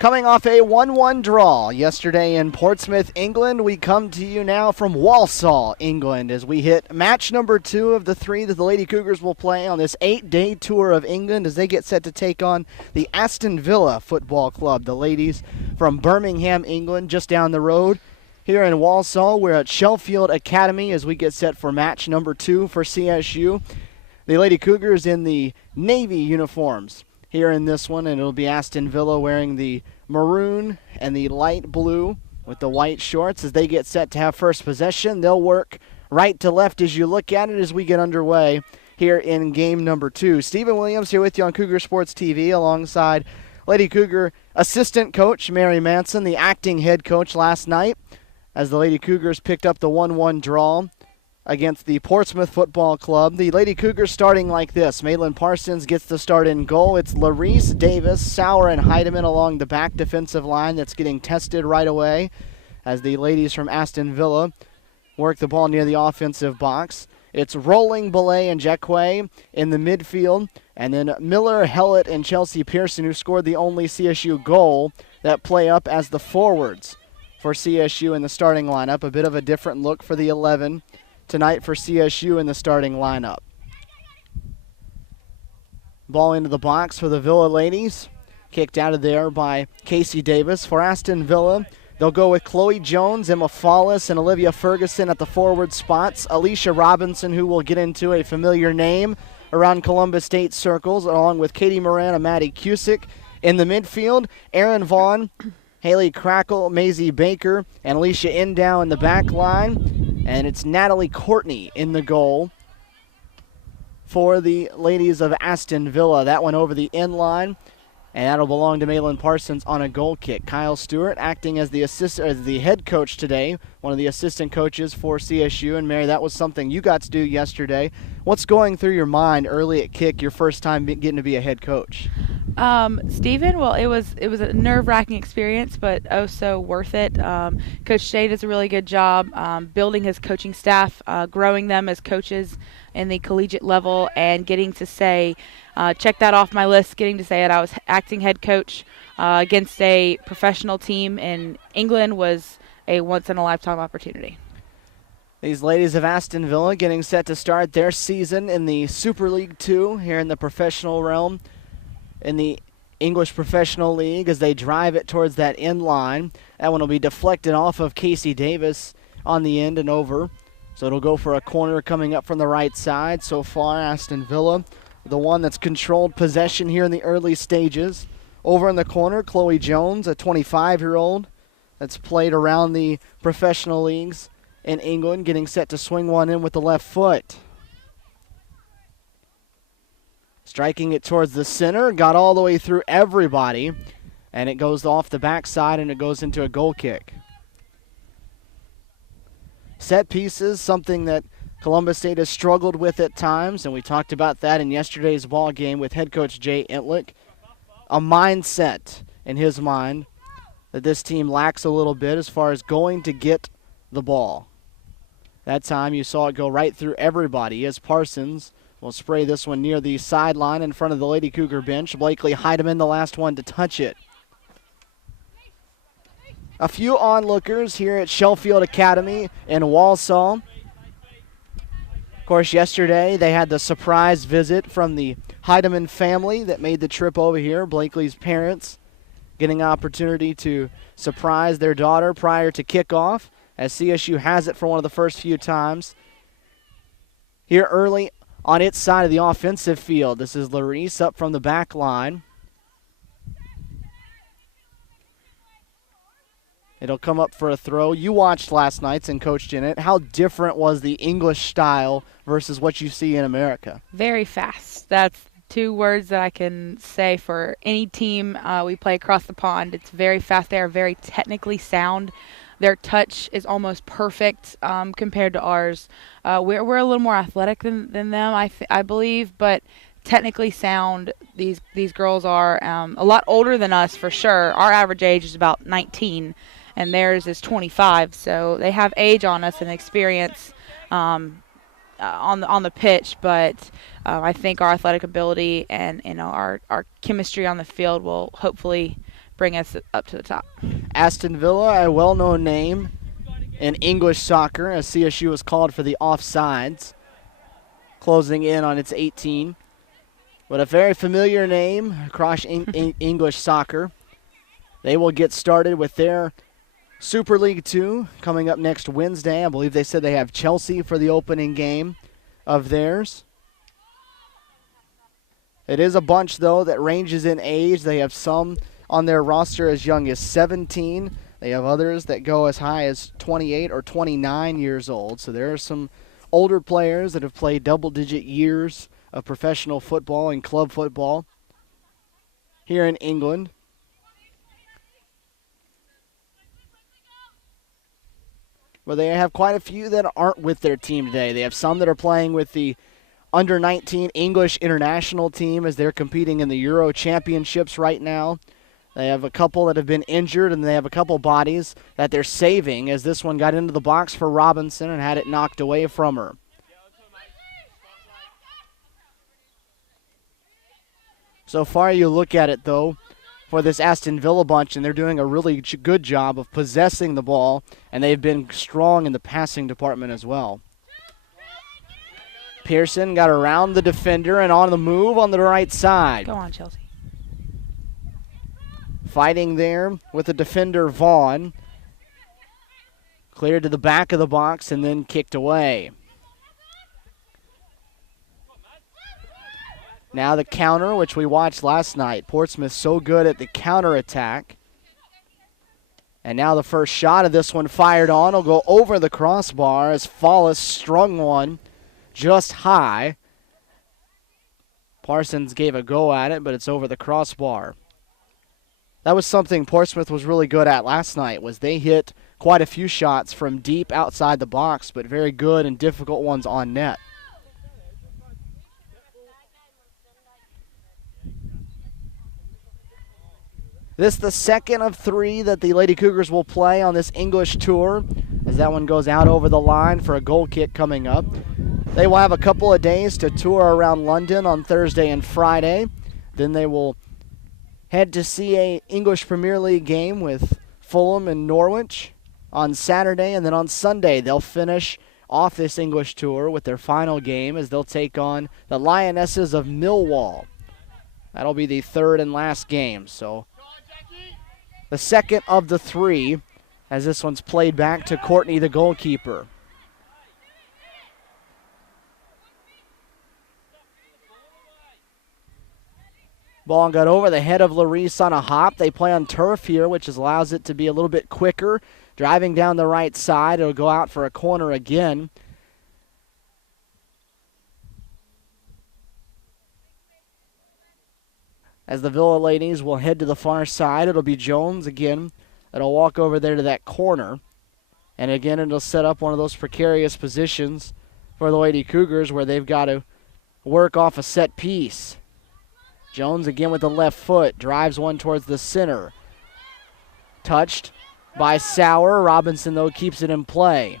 Coming off a 1-1 draw yesterday in Portsmouth, England, we come to you now from Walsall, England, as we hit match number 2 of the 3 that the Lady Cougars will play on this 8-day tour of England as they get set to take on the Aston Villa Football Club. The ladies from Birmingham, England, just down the road. Here in Walsall, we're at Sheffield Academy as we get set for match number 2 for CSU. The Lady Cougars in the navy uniforms here in this one, and it'll be Aston Villa wearing the maroon and the light blue with the white shorts as they get set to have first possession. They'll work right to left as you look at it as we get underway here in game number 2. Stephen Williams here with you on Cougar Sports TV alongside Lady Cougar assistant coach Mary Manson, the acting head coach last night as the Lady Cougars picked up the 1-1 draw against the Portsmouth Football Club. The Lady Cougars starting like this. Maylin Parsons gets the start in goal. It's Larice, Davis, Sauer, and Heidemann along the back defensive line that's getting tested right away as the ladies from Aston Villa work the ball near the offensive box. It's Rolling, Belay, and Jacque in the midfield, and then Miller, Hellett, and Chelsea Pearson, who scored the only CSU goal, that play up as the forwards for CSU in the starting lineup. A bit of a different look for the 11 tonight for CSU in the starting lineup. Ball into the box for the Villa ladies. Kicked out of there by Casey Davis. For Aston Villa, they'll go with Chloe Jones, Emma Fallis, and Olivia Ferguson at the forward spots. Alicia Robinson, who will get into a familiar name around Columbus State circles, along with Katie Moran and Maddie Cusick. In the midfield, Erin Vaughn, Haley Crackle, Maisie Baker, and Alicia Endow in the back line. And it's Natalie Courtney in the goal for the ladies of Aston Villa. That one over the end line, and that'll belong to Maylin Parsons on a goal kick. Kyle Stewart acting as the head coach today, one of the assistant coaches for CSU. And Mary, that was something you got to do yesterday. What's going through your mind early at kick, your first time getting to be a head coach? Stephen, well, it was a nerve-wracking experience, but oh so worth it. Coach Shea does a really good job building his coaching staff, growing them as coaches in the collegiate level, and getting to say, check that off my list, getting to say it. I was acting head coach against a professional team in England was a once-in-a-lifetime opportunity. These ladies of Aston Villa getting set to start their season in the Super League 2 here in the professional realm, in the English Professional League, as they drive it towards that end line. That one will be deflected off of Casey Davis on the end and over. So it'll go for a corner coming up from the right side. So far, Aston Villa, the one that's controlled possession here in the early stages. Over in the corner, Chloe Jones, a 25-year-old that's played around the professional leagues in England, getting set to swing one in with the left foot. Striking it towards the center, got all the way through everybody, and it goes off the backside and it goes into a goal kick. Set pieces, something that Columbus State has struggled with at times, and we talked about that in yesterday's ball game with head coach Jay Entlick. A mindset in his mind that this team lacks a little bit as far as going to get the ball. That time you saw it go right through everybody as Parsons will spray this one near the sideline in front of the Lady Cougar bench. Blakely Heidemann, the last one to touch it. A few onlookers here at Sheffield Academy in Walsall. Of course, yesterday they had the surprise visit from the Heidemann family that made the trip over here. Blakely's parents getting an opportunity to surprise their daughter prior to kickoff, as CSU has it for one of the first few times. Here early on its side of the offensive field, this is Larice up from the back line. It'll come up for a throw. You watched last night's and coached in it. How different was the English style versus what you see in America? Very fast. That's 2 words that I can say for any team we play across the pond. It's very fast. They are very technically sound. Their touch is almost perfect compared to ours. We're a little more athletic than them, I believe, but technically sound. These girls are a lot older than us for sure. Our average age is about 19, and theirs is 25. So they have age on us and experience on the pitch, but I think our athletic ability and our chemistry on the field will hopefully bring us up to the top. Aston Villa, a well-known name in English soccer, as CSU was called for the offsides, closing in on its 18. But a very familiar name across English soccer. They will get started with their Super League 2 coming up next Wednesday. I believe they said they have Chelsea for the opening game of theirs. It is a bunch, though, that ranges in age. They have some on their roster as young as 17. They have others that go as high as 28 or 29 years old. So there are some older players that have played double-digit years of professional football and club football here in England. But they have quite a few that aren't with their team today. They have some that are playing with the under-19 English international team as they're competing in the Euro Championships right now. They have a couple that have been injured, and they have a couple bodies that they're saving as this one got into the box for Robinson and had it knocked away from her. So far you look at it, though, for this Aston Villa bunch, and they're doing a really good job of possessing the ball, and they've been strong in the passing department as well. Pearson got around the defender and on the move on the right side. Go on, Chelsea. Fighting there with the defender, Vaughn. Cleared to the back of the box and then kicked away. Now the counter, which we watched last night. Portsmouth so good at the counter attack. And now the first shot of this one fired on will go over the crossbar as Follis strung one just high. Parsons gave a go at it, but it's over the crossbar. That was something Portsmouth was really good at last night, was they hit quite a few shots from deep outside the box, but very good and difficult ones on net. This is the second of three that the Lady Cougars will play on this English tour, as that one goes out over the line for a goal kick coming up. They will have a couple of days to tour around London on Thursday and Friday. Then they will head to see a English Premier League game with Fulham and Norwich on Saturday, and then on Sunday they'll finish off this English tour with their final game as they'll take on the Lionesses of Millwall. That'll be the third and last game. So the second of the three, as this one's played back to Courtney, the goalkeeper. Ball got over the head of Larice on a hop. They play on turf here, which allows it to be a little bit quicker. Driving down the right side, it'll go out for a corner again. As the Villa ladies will head to the far side, it'll be Jones again that'll walk over there to that corner. And again, it'll set up one of those precarious positions for the Lady Cougars where they've got to work off a set piece. Jones again with the left foot, drives one towards the center. Touched by Sauer. Robinson, though, keeps it in play.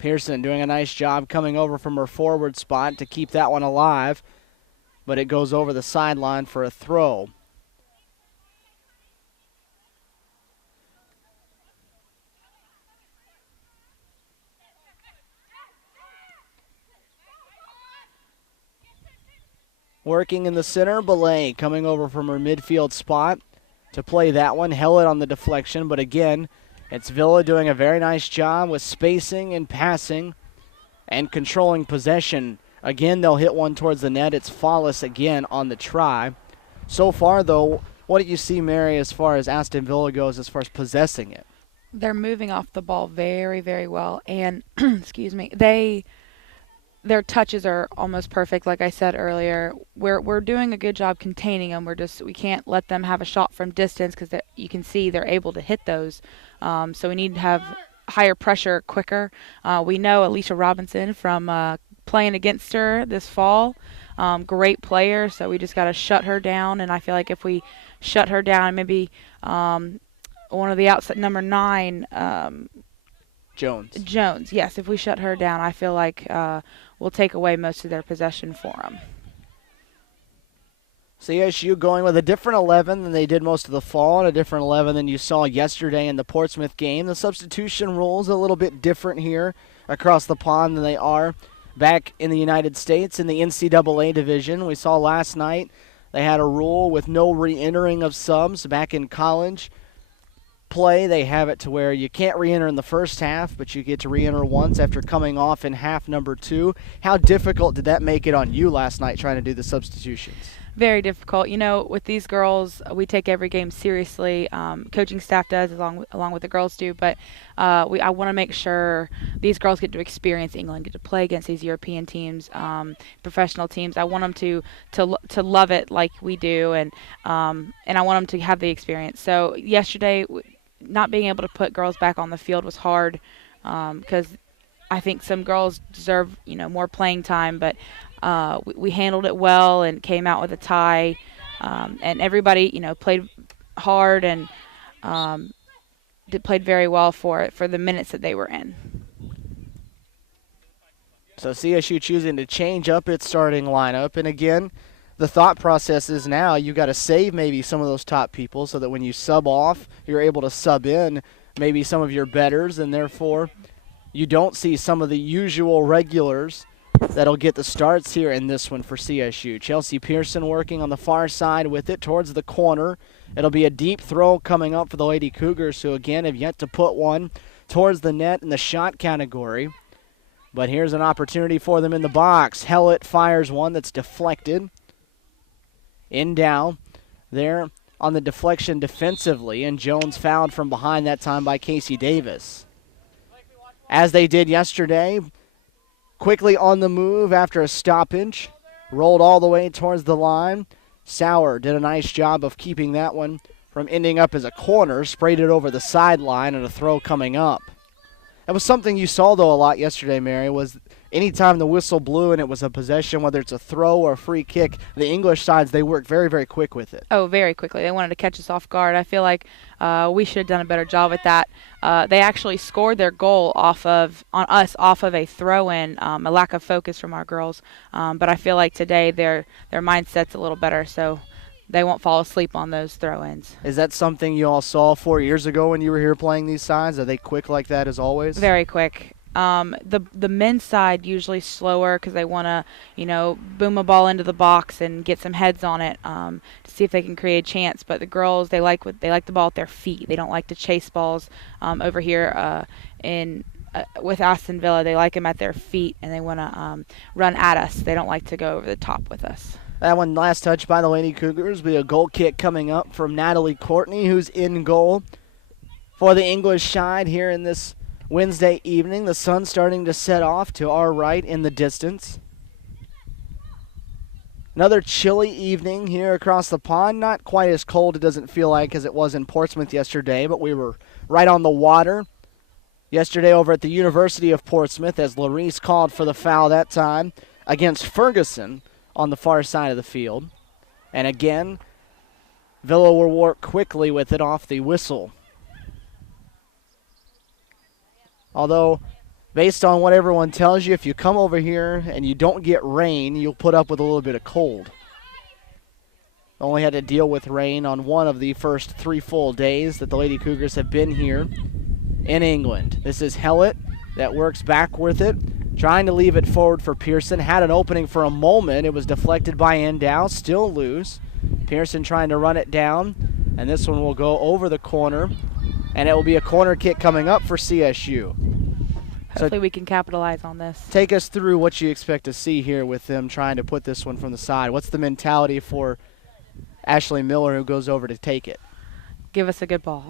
Pearson doing a nice job coming over from her forward spot to keep that one alive, but it goes over the sideline for a throw. Working in the center, Belay coming over from her midfield spot to play that one. Held it on the deflection, but again, it's Villa doing a very nice job with spacing and passing and controlling possession. Again, they'll hit one towards the net. It's Follis again on the try. So far, though, what do you see, Mary, as far as Aston Villa goes as far as possessing it? They're moving off the ball very, very well. And, excuse me, their touches are almost perfect, like I said earlier. We're doing a good job containing them. We can't let them have a shot from distance because you can see they're able to hit those. So we need to have higher pressure quicker. We know Alicia Robinson from playing against her this fall. Great player, so we just got to shut her down. And I feel like if we shut her down, maybe one of the outside, number 9, Jones, yes. If we shut her down, I feel like we'll take away most of their possession for them. CSU going with a different 11 than they did most of the fall, and a different 11 than you saw yesterday in the Portsmouth game. The substitution rules a little bit different here across the pond than they are back in the United States in the NCAA division. We saw last night they had a rule with no re-entering of subs. Back in college play, they have it to where you can't re-enter in the first half, but you get to re-enter once after coming off in half number 2. How difficult did that make it on you last night trying to do the substitutions? Very difficult. With these girls, we take every game seriously. Coaching staff does, along with the girls do. But I want to make sure these girls get to experience England, get to play against these European teams, professional teams. I want them to love it like we do, and I want them to have the experience. So yesterday, not being able to put girls back on the field was hard because I think some girls deserve more playing time, but we handled it well and came out with a tie, and everybody played hard and played very well for the minutes that they were in. So CSU choosing to change up its starting lineup, and again, the thought process is now you got to save maybe some of those top people so that when you sub off, you're able to sub in maybe some of your betters, and therefore you don't see some of the usual regulars that'll get the starts here in this one for CSU. Chelsea Pearson working on the far side with it towards the corner. It'll be a deep throw coming up for the Lady Cougars, who again have yet to put one towards the net in the shot category. But here's an opportunity for them in the box. Hellett fires one that's deflected. In down there on the deflection defensively, and Jones fouled from behind that time by Casey Davis. As they did yesterday, quickly on the move after a stoppage, rolled all the way towards the line. Sauer did a nice job of keeping that one from ending up as a corner, sprayed it over the sideline, and a throw coming up. That was something you saw, though, a lot yesterday, Mary, was anytime the whistle blew and it was a possession, whether it's a throw or a free kick, the English sides, they worked very, very quick with it. Oh, very quickly. They wanted to catch us off guard. I feel like we should have done a better job at that. They actually scored their goal off of a throw-in, a lack of focus from our girls. But I feel like today their mindset's a little better, so they won't fall asleep on those throw-ins. Is that something you all saw 4 years ago when you were here playing these sides? Are they quick like that as always? Very quick. The men's side usually slower because they want to, boom a ball into the box and get some heads on it to see if they can create a chance. But the girls, they like the ball at their feet. They don't like to chase balls over here with Aston Villa. They like them at their feet, and they want to run at us. They don't like to go over the top with us. That one last touch by the Lady Cougars. Be a goal kick coming up from Natalie Courtney, who's in goal for the English side here in this Wednesday evening. The sun starting to set off to our right in the distance. Another chilly evening here across the pond. Not quite as cold, it doesn't feel like, as it was in Portsmouth yesterday, but we were right on the water yesterday over at the University of Portsmouth as Larice called for the foul that time against Ferguson on the far side of the field. And again, Villa will work quickly with it off the whistle. Although, based on what everyone tells you, if you come over here and you don't get rain, you'll put up with a little bit of cold. Only had to deal with rain on one of the first 3 full days that the Lady Cougars have been here in England. This is Hellett that works back with it, trying to leave it forward for Pearson. Had an opening for a moment. It was deflected by Endow, still loose. Pearson trying to run it down, and this one will go over the corner, and it will be a corner kick coming up for CSU. Hopefully we can capitalize on this. Take us through what you expect to see here with them trying to put this one from the side. What's the mentality for Ashley Miller, who goes over to take it? Give us a good ball.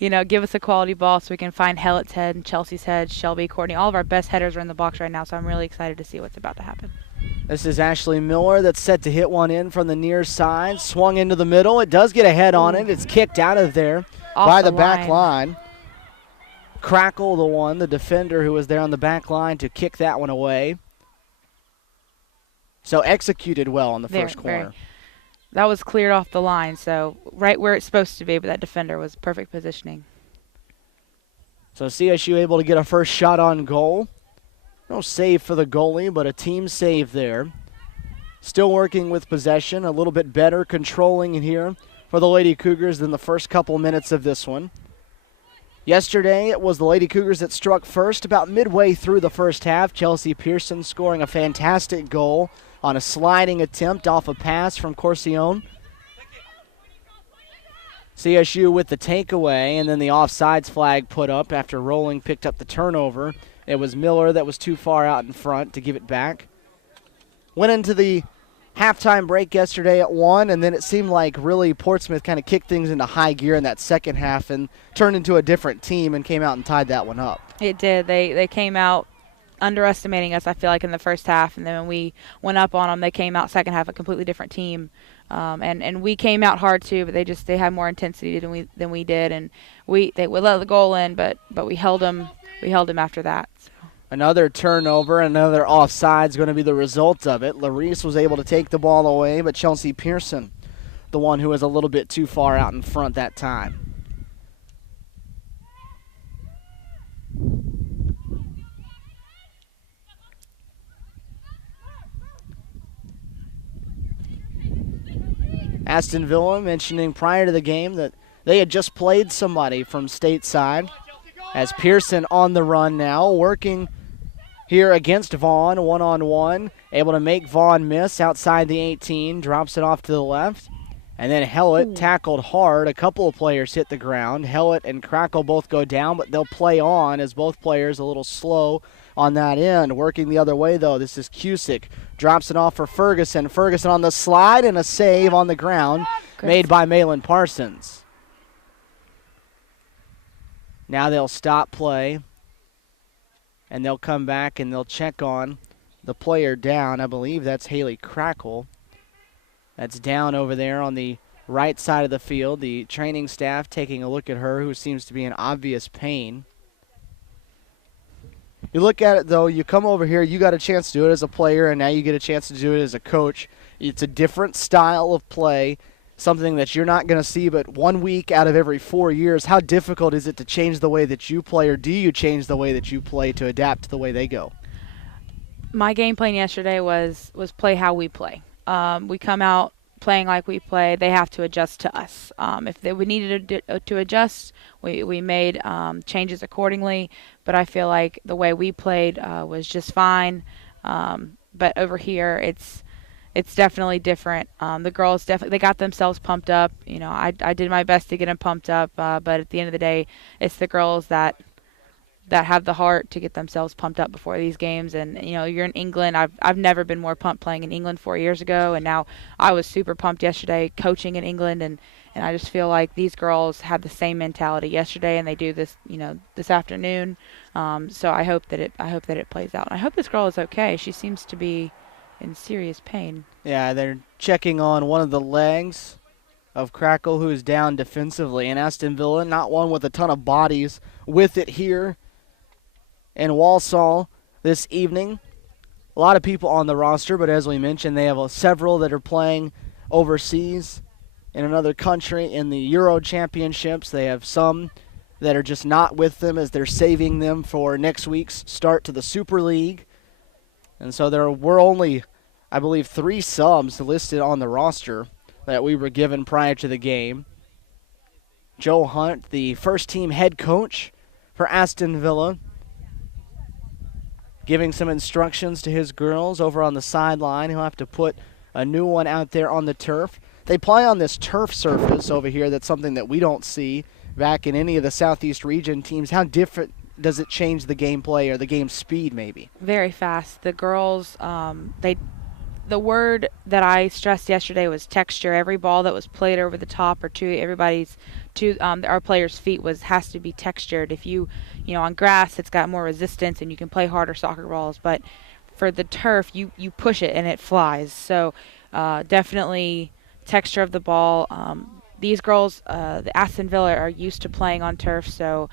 Give us a quality ball so we can find Hellett's head and Chelsea's head, Shelby, Courtney. All of our best headers are in the box right now, so I'm really excited to see what's about to happen. This is Ashley Miller that's set to hit one in from the near side. Swung into the middle. It does get a head on it. It's kicked out of there by the back line. Crackle, the defender who was there on the back line to kick that one away. So executed well on the first corner. That was cleared off the line, so right where it's supposed to be, but that defender was perfect positioning. So CSU able to get a first shot on goal. No save for the goalie, but a team save there. Still working with possession, a little bit better controlling in here for the Lady Cougars than the first couple minutes of this one. Yesterday, it was the Lady Cougars that struck first about midway through the first half. Chelsea Pearson scoring a fantastic goal on a sliding attempt off a pass from Corcione. CSU with the takeaway, and then the offsides flag put up after Rolling picked up the turnover. It was Miller that was too far out in front to give it back. Went into the halftime break yesterday at 1, and then it seemed like really Portsmouth kind of kicked things into high gear in that second half and turned into a different team and came out and tied that one up. It did. They came out underestimating us, I feel like, in the first half, and then when we went up on them, they came out second half a completely different team. And we came out hard too, but they had more intensity than we did, and they let the goal in, but we held them after that. So. Another turnover, another offside's going to be the result of it. Larice was able to take the ball away, but Chelsea Pearson, the one who was a little bit too far out in front that time. Aston Villa mentioning prior to the game that they had just played somebody from stateside. As Pearson on the run now, working here against Vaughn, one-on-one, able to make Vaughn miss outside the 18, drops it off to the left. And then Hellett tackled hard. A couple of players hit the ground. Hellett and Crackle both go down, but they'll play on as both players a little slow on that end. Working the other way, though, this is Cusick. Drops it off for Ferguson. Ferguson on the slide and a save on the ground made by Malin Parsons. Now they'll stop play, and they'll come back and they'll check on the player down. I believe that's Haley Crackle. That's down over there on the right side of the field. The training staff taking a look at her, who seems to be in obvious pain. You look at it, though, you come over here, you got a chance to do it as a player, and now you get a chance to do it as a coach. It's a different style of play, something that you're not going to see but 1 week out of every 4 years. How difficult is it to change the way that you play, or do you change the way that you play to adapt to the way they go? My game plan yesterday was play how we play. We come out playing like we play. They have to adjust to us. If we needed to adjust, we made changes accordingly. But I feel like the way we played was just fine. But over here, it's definitely different. The girls they got themselves pumped up. You know, I did my best to get them pumped up. But at the end of the day, it's the girls that have the heart to get themselves pumped up before these games. And, you know, you're in England. I've never been more pumped playing in England 4 years ago, and now I was super pumped yesterday coaching in England, and I just feel like these girls had the same mentality yesterday, and they do this, you know, this afternoon. So I hope that it plays out. And I hope this girl is okay. She seems to be in serious pain. Yeah, they're checking on one of the legs of Crackle, who is down defensively, and Aston Villa, not one with a ton of bodies with it here in Walsall this evening. A lot of people on the roster, but as we mentioned, they have several that are playing overseas in another country in the Euro Championships. They have some that are just not with them as they're saving them for next week's start to the Super League. And so there were only, I believe, 3 subs listed on the roster that we were given prior to the game. Joe Hunt, the first-team head coach for Aston Villa, giving some instructions to his girls over on the sideline. He'll have to put a new one out there on the turf. They play on this turf surface over here. That's something that we don't see back in any of the Southeast region teams. How different does it change the gameplay or the game speed maybe? Very fast. The girls, the word that I stressed yesterday was texture. Every ball that was played over the top or to our players' feet has to be textured. If you on grass, it's got more resistance and you can play harder soccer balls. But for the turf, you push it and it flies. So definitely texture of the ball. These girls, the Aston Villa, are used to playing on turf, so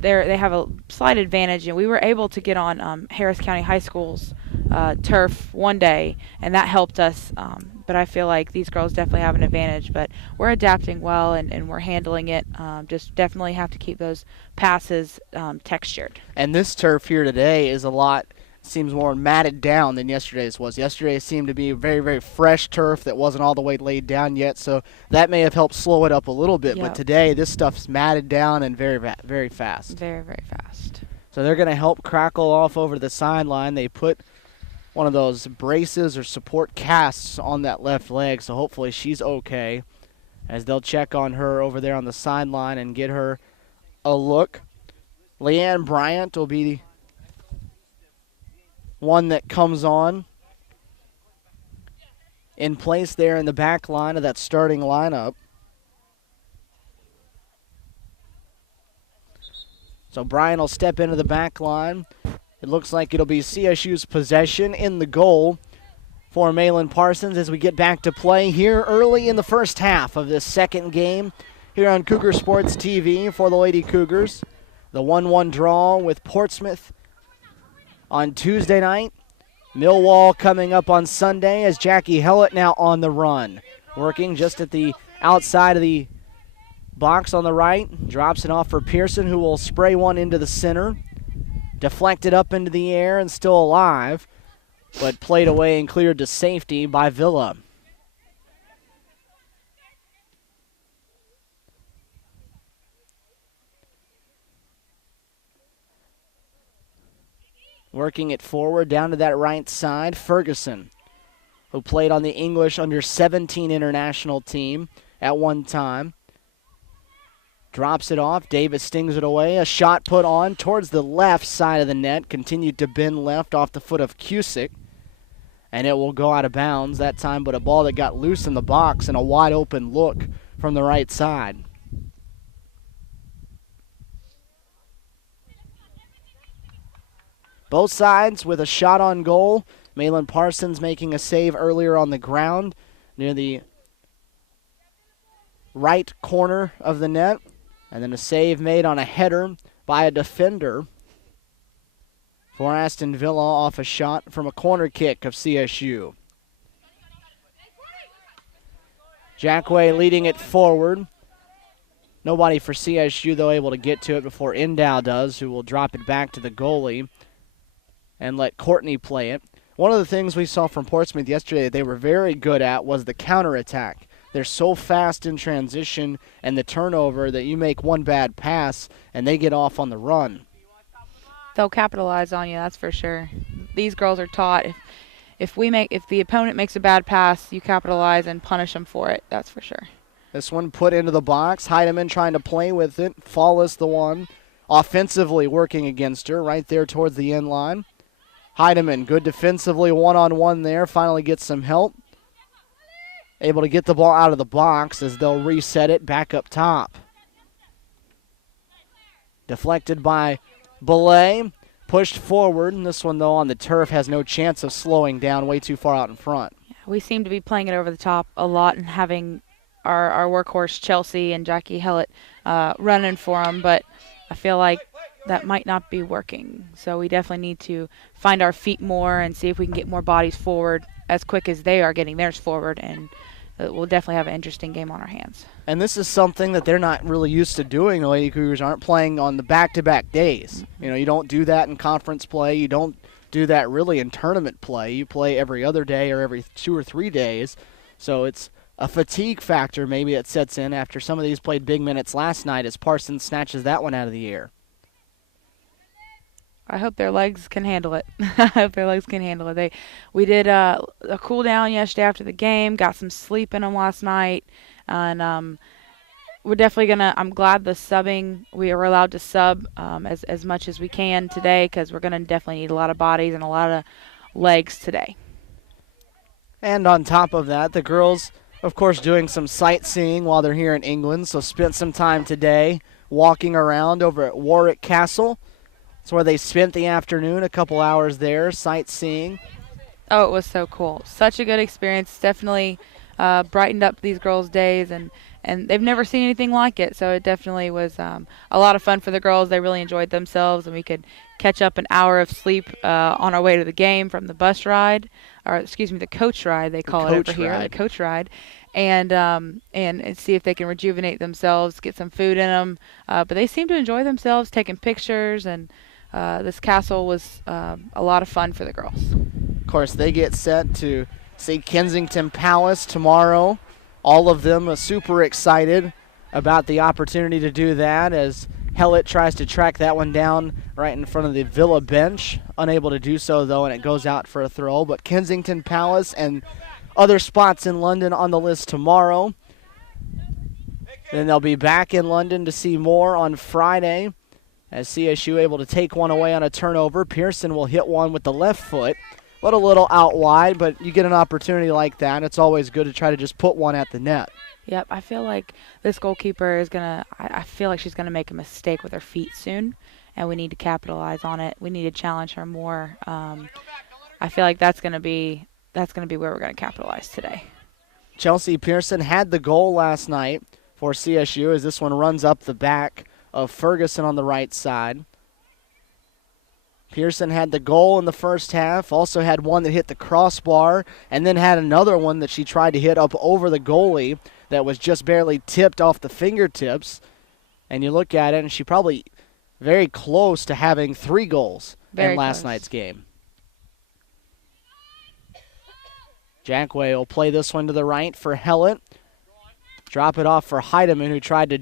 they have a slight advantage. And we were able to get on Harris County High School's turf one day, and that helped us. But I feel like these girls definitely have an advantage. But we're adapting well, and we're handling it. Just definitely have to keep those passes textured. And this turf here today is a lot seems more matted down than yesterday's was. Yesterday seemed to be very, very fresh turf that wasn't all the way laid down yet, so that may have helped slow it up a little bit. Yep. But today, this stuff's matted down and very, very fast. Very, very fast. So they're going to help Crackle off over the sideline. They put one of those braces or support casts on that left leg, so hopefully she's okay, as they'll check on her over there on the sideline and get her a look. Leanne Bryant will be one that comes on in place there in the back line of that starting lineup. So Bryant will step into the back line. It looks like it'll be CSU's possession in the goal for Malin Parsons as we get back to play here early in the first half of this second game here on Cougar Sports TV for the Lady Cougars. The 1-1 draw with Portsmouth on Tuesday night. Millwall coming up on Sunday as Jackie Hellett now on the run. Working just at the outside of the box on the right. Drops it off for Pearson, who will spray one into the center. Deflected up into the air and still alive, but played away and cleared to safety by Villa. Working it forward down to that right side, Ferguson, who played on the English under-17 international team at one time. Drops it off. Davis stings it away. A shot put on towards the left side of the net. Continued to bend left off the foot of Cusick. And it will go out of bounds that time, but a ball that got loose in the box and a wide open look from the right side. Both sides with a shot on goal. Malin Parsons making a save earlier on the ground near the right corner of the net. And then a save made on a header by a defender for Aston Villa off a shot from a corner kick of CSU. Jackway leading it forward. Nobody for CSU, though, able to get to it before Endow does, who will drop it back to the goalie and let Courtney play it. One of the things we saw from Portsmouth yesterday they were very good at was the counterattack. They're so fast in transition and the turnover that you make one bad pass and they get off on the run. They'll capitalize on you, that's for sure. These girls are taught if the opponent makes a bad pass, you capitalize and punish them for it. That's for sure. This one put into the box. Heidemann trying to play with it. Fallis the one offensively working against her right there towards the end line. Heidemann, good defensively, one-on-one there. Finally gets some help. Able to get the ball out of the box as they'll reset it back up top. Deflected by Belay. Pushed forward. And this one, though, on the turf has no chance of slowing down, way too far out in front. We seem to be playing it over the top a lot and having our workhorse Chelsea and Jackie Hellett running for them, but I feel like that might not be working. So we definitely need to find our feet more and see if we can get more bodies forward as quick as they are getting theirs forward, and we'll definitely have an interesting game on our hands. And this is something that they're not really used to doing. The Lady Cougars aren't playing on the back-to-back days. You know, you don't do that in conference play. You don't do that really in tournament play. You play every other day or every 2 or 3 days. So it's a fatigue factor maybe that sets in after some of these played big minutes last night as Parsons snatches that one out of the air. I hope their legs can handle it. I hope their legs can handle it. We did a cool down yesterday after the game, got some sleep in them last night, and we're definitely going to – I'm glad the subbing – we were allowed to sub as much as we can today because we're going to definitely need a lot of bodies and a lot of legs today. And on top of that, the girls, of course, doing some sightseeing while they're here in England, so spent some time today walking around over at Warwick Castle. That's where they spent the afternoon, a couple hours there, sightseeing. Oh, it was so cool. Such a good experience. Definitely brightened up these girls' days, and they've never seen anything like it. So it definitely was a lot of fun for the girls. They really enjoyed themselves, and we could catch up an hour of sleep on our way to the game from the bus ride, or excuse me, the coach ride they call it over here, the coach ride. And see if they can rejuvenate themselves, get some food in them. But they seem to enjoy themselves, taking pictures, and this castle was a lot of fun for the girls. Of course, they get set to see Kensington Palace tomorrow. All of them are super excited about the opportunity to do that as Hellett tries to track that one down right in front of the Villa bench. Unable to do so, though, and it goes out for a throw. But Kensington Palace and other spots in London on the list tomorrow. Then they'll be back in London to see more on Friday as CSU able to take one away on a turnover. Pearson will hit one with the left foot. A little out wide, but you get an opportunity like that. It's always good to try to just put one at the net. Yep, I feel like this goalkeeper is I feel like she's going to make a mistake with her feet soon, and we need to capitalize on it. We need to challenge her more. I feel like that's going to be where we're going to capitalize today. Chelsea Pearson had the goal last night for CSU as this one runs up the back of Ferguson on the right side. Pearson had the goal in the first half, also had one that hit the crossbar, and then had another one that she tried to hit up over the goalie that was just barely tipped off the fingertips. And you look at it, and she probably very close to having 3 goals in last night's game. Jackway will play this one to the right for Hellett. Drop it off for Heidemann, who tried to,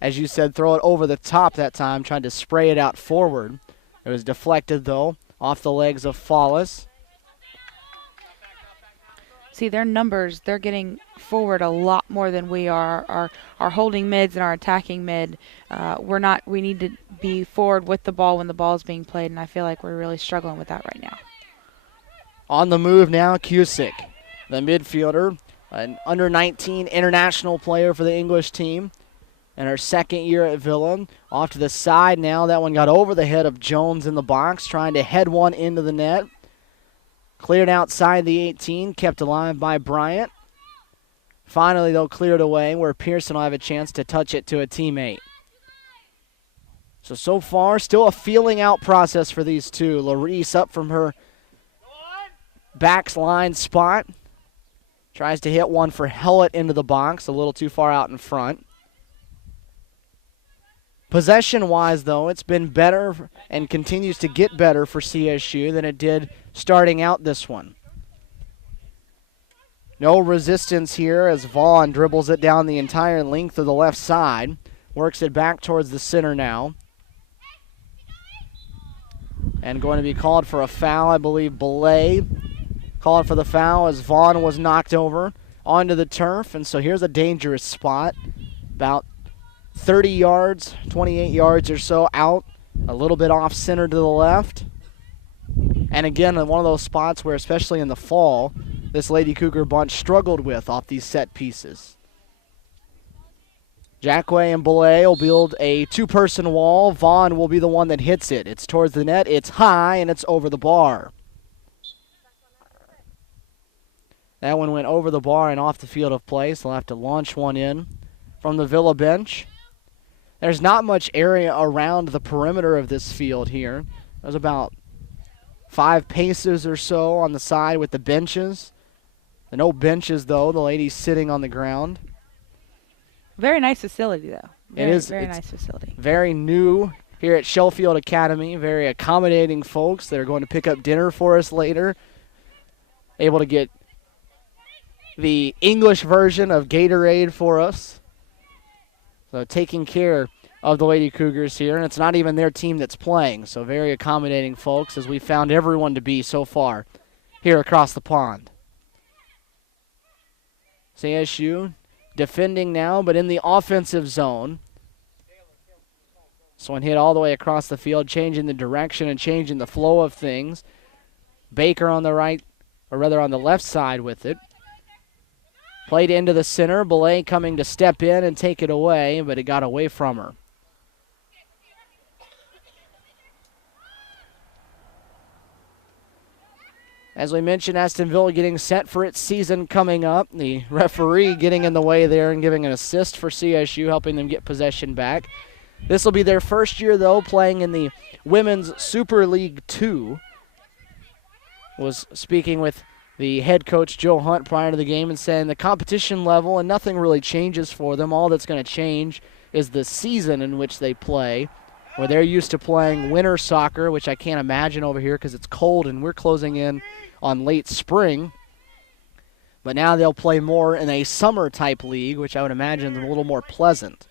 as you said, throw it over the top that time, trying to spray it out forward. It was deflected, though, off the legs of Follis. See, their numbers, they're getting forward a lot more than we are. Our holding mids and our attacking mid, we need to be forward with the ball when the ball is being played, and I feel like we're really struggling with that right now. On the move now, Cusick, the midfielder, an under-19 international player for the English team. And her second year at Villa. Off to the side now. That one got over the head of Jones in the box, trying to head one into the net. Cleared outside the 18, kept alive by Bryant. Finally, they'll clear it away where Pearson will have a chance to touch it to a teammate. So far, still a feeling out process for these two. Larice up from her backline spot. Tries to hit one for Hellett into the box, a little too far out in front. Possession-wise, though, it's been better and continues to get better for CSU than it did starting out this one. No resistance here as Vaughn dribbles it down the entire length of the left side. Works it back towards the center now. And going to be called for a foul, I believe, Belay. Called for the foul as Vaughn was knocked over onto the turf. And so here's a dangerous spot. About 30 yards, 28 yards or so out, a little bit off center to the left. And again, one of those spots where, especially in the fall, this Lady Cougar bunch struggled with off these set pieces. Jackway and Belay will build a 2-person wall. Vaughn will be the one that hits it. It's towards the net, it's high, and it's over the bar. That one went over the bar and off the field of play, so they'll have to launch one in from the Villa bench. There's not much area around the perimeter of this field here. There's about 5 paces or so on the side with the benches. No benches, though. The ladies sitting on the ground. Very nice facility, though. It is. Very nice facility. Very new here at Sheffield Academy. Very accommodating folks that are going to pick up dinner for us later. Able to get the English version of Gatorade for us. So taking care of the Lady Cougars here, and it's not even their team that's playing. So very accommodating folks, as we found everyone to be so far here across the pond. CSU defending now, but in the offensive zone. This one hit all the way across the field, changing the direction and changing the flow of things. Baker on the right, or rather on the left side with it. Played into the center. Belay coming to step in and take it away, but it got away from her. As we mentioned, Aston Villa getting set for its season coming up. The referee getting in the way there and giving an assist for CSU, helping them get possession back. This will be their first year, though, playing in the Women's Super League 2. Was speaking with the head coach, Joe Hunt, prior to the game and saying the competition level and nothing really changes for them. All that's going to change is the season in which they play. where they're used to playing winter soccer, which I can't imagine over here because it's cold and we're closing in on late spring. But now they'll play more in a summer-type league, which I would imagine is a little more pleasant.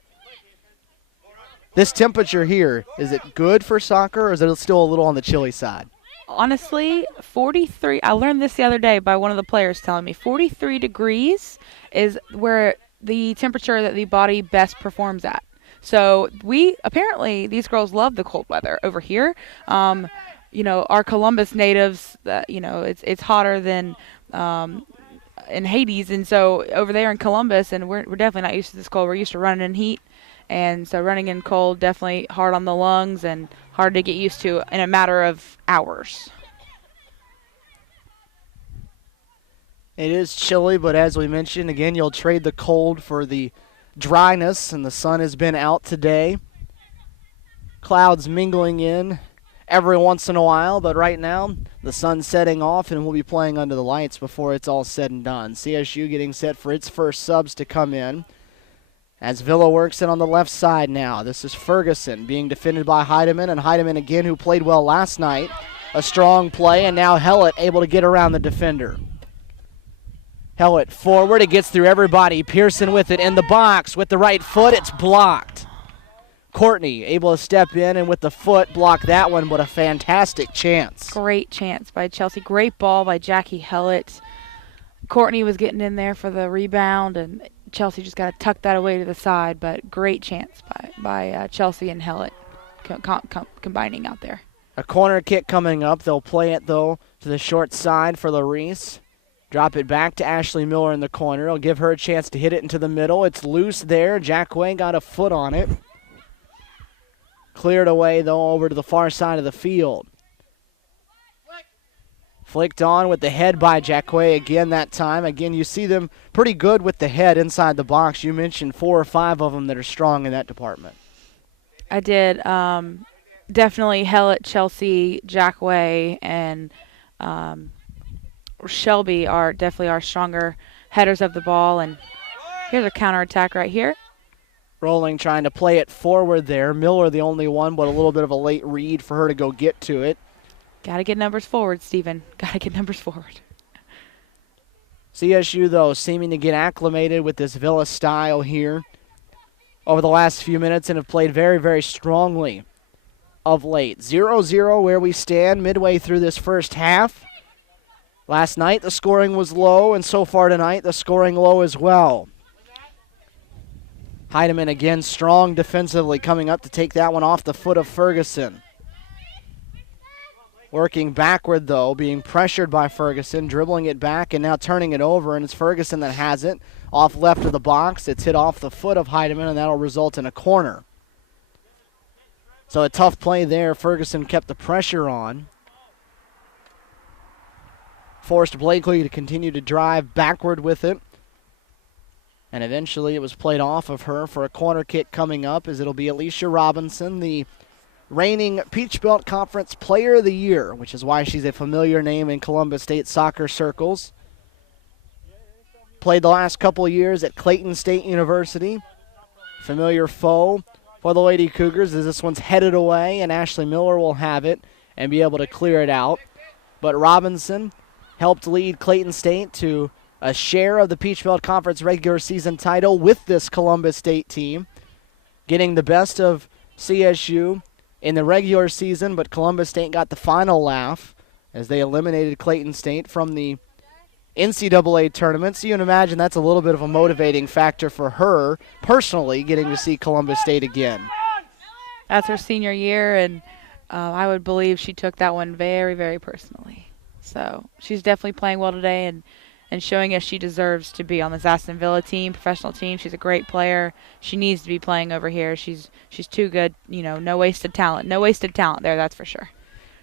This temperature here, is it good for soccer, or is it still a little on the chilly side? Honestly, 43, I learned this the other day by one of the players telling me, 43 degrees is where the temperature that the body best performs at. So apparently, these girls love the cold weather over here. Our Columbus natives, it's hotter than in Hades, and so over there in Columbus, and we're definitely not used to this cold. We're used to running in heat, and so running in cold definitely hard on the lungs and hard to get used to in a matter of hours. It is chilly, but as we mentioned, again, you'll trade the cold for the dryness, and the sun has been out today. Clouds mingling in every once in a while, but right now the sun's setting off and we'll be playing under the lights before it's all said and done. CSU getting set for its first subs to come in as Villa works in on the left side now. This is Ferguson being defended by Heidemann, and Heidemann again, who played well last night. A strong play, and now Hellett able to get around the defender. Hellett forward, it gets through everybody. Pearson with it in the box with the right foot, it's blocked. Courtney able to step in and with the foot block that one, but a fantastic chance. Great chance by Chelsea. Great ball by Jackie Hellett. Courtney was getting in there for the rebound, and Chelsea just got to tuck that away to the side, but great chance by Chelsea and Hellett combining out there. A corner kick coming up. They'll play it, though, to the short side for Larice. Drop it back to Ashley Miller in the corner. It'll give her a chance to hit it into the middle. It's loose there. Jackway got a foot on it. Cleared away, though, over to the far side of the field. Flicked on with the head by Jackway again that time. Again, you see them pretty good with the head inside the box. You mentioned 4 or 5 of them that are strong in that department. I did. Definitely Hellett, Chelsea, Jackway, and Shelby are definitely our stronger headers of the ball. And here's a counterattack right here. Rolling, trying to play it forward there. Miller the only one, but a little bit of a late read for her to go get to it. Got to get numbers forward, Stephen. Got to get numbers forward. CSU, though, seeming to get acclimated with this Villa style here over the last few minutes and have played very, very strongly of late. 0-0 where we stand midway through this first half. Last night the scoring was low, and so far tonight the scoring low as well. Heidemann again strong defensively, coming up to take that one off the foot of Ferguson. Working backward, though, being pressured by Ferguson, dribbling it back and now turning it over, and it's Ferguson that has it. Off left of the box, it's hit off the foot of Heidemann, and that'll result in a corner. So a tough play there. Ferguson kept the pressure on. Forced Blakely to continue to drive backward with it. And eventually it was played off of her for a corner kick coming up, as it'll be Alicia Robinson, the reigning Peach Belt Conference Player of the Year, which is why she's a familiar name in Columbus State soccer circles. Played the last couple of years at Clayton State University. Familiar foe for the Lady Cougars as this one's headed away, and Ashley Miller will have it and be able to clear it out. But Robinson helped lead Clayton State to a share of the Peach Belt Conference regular season title with this Columbus State team, getting the best of CSU in the regular season, but Columbus State got the final laugh as they eliminated Clayton State from the NCAA tournament. So you can imagine that's a little bit of a motivating factor for her personally, getting to see Columbus State again. That's her senior year, and I would believe she took that one very, very personally. So she's definitely playing well today and showing us she deserves to be on this Aston Villa team, professional team. She's a great player. She needs to be playing over here. She's too good. No wasted talent. No wasted talent there, that's for sure.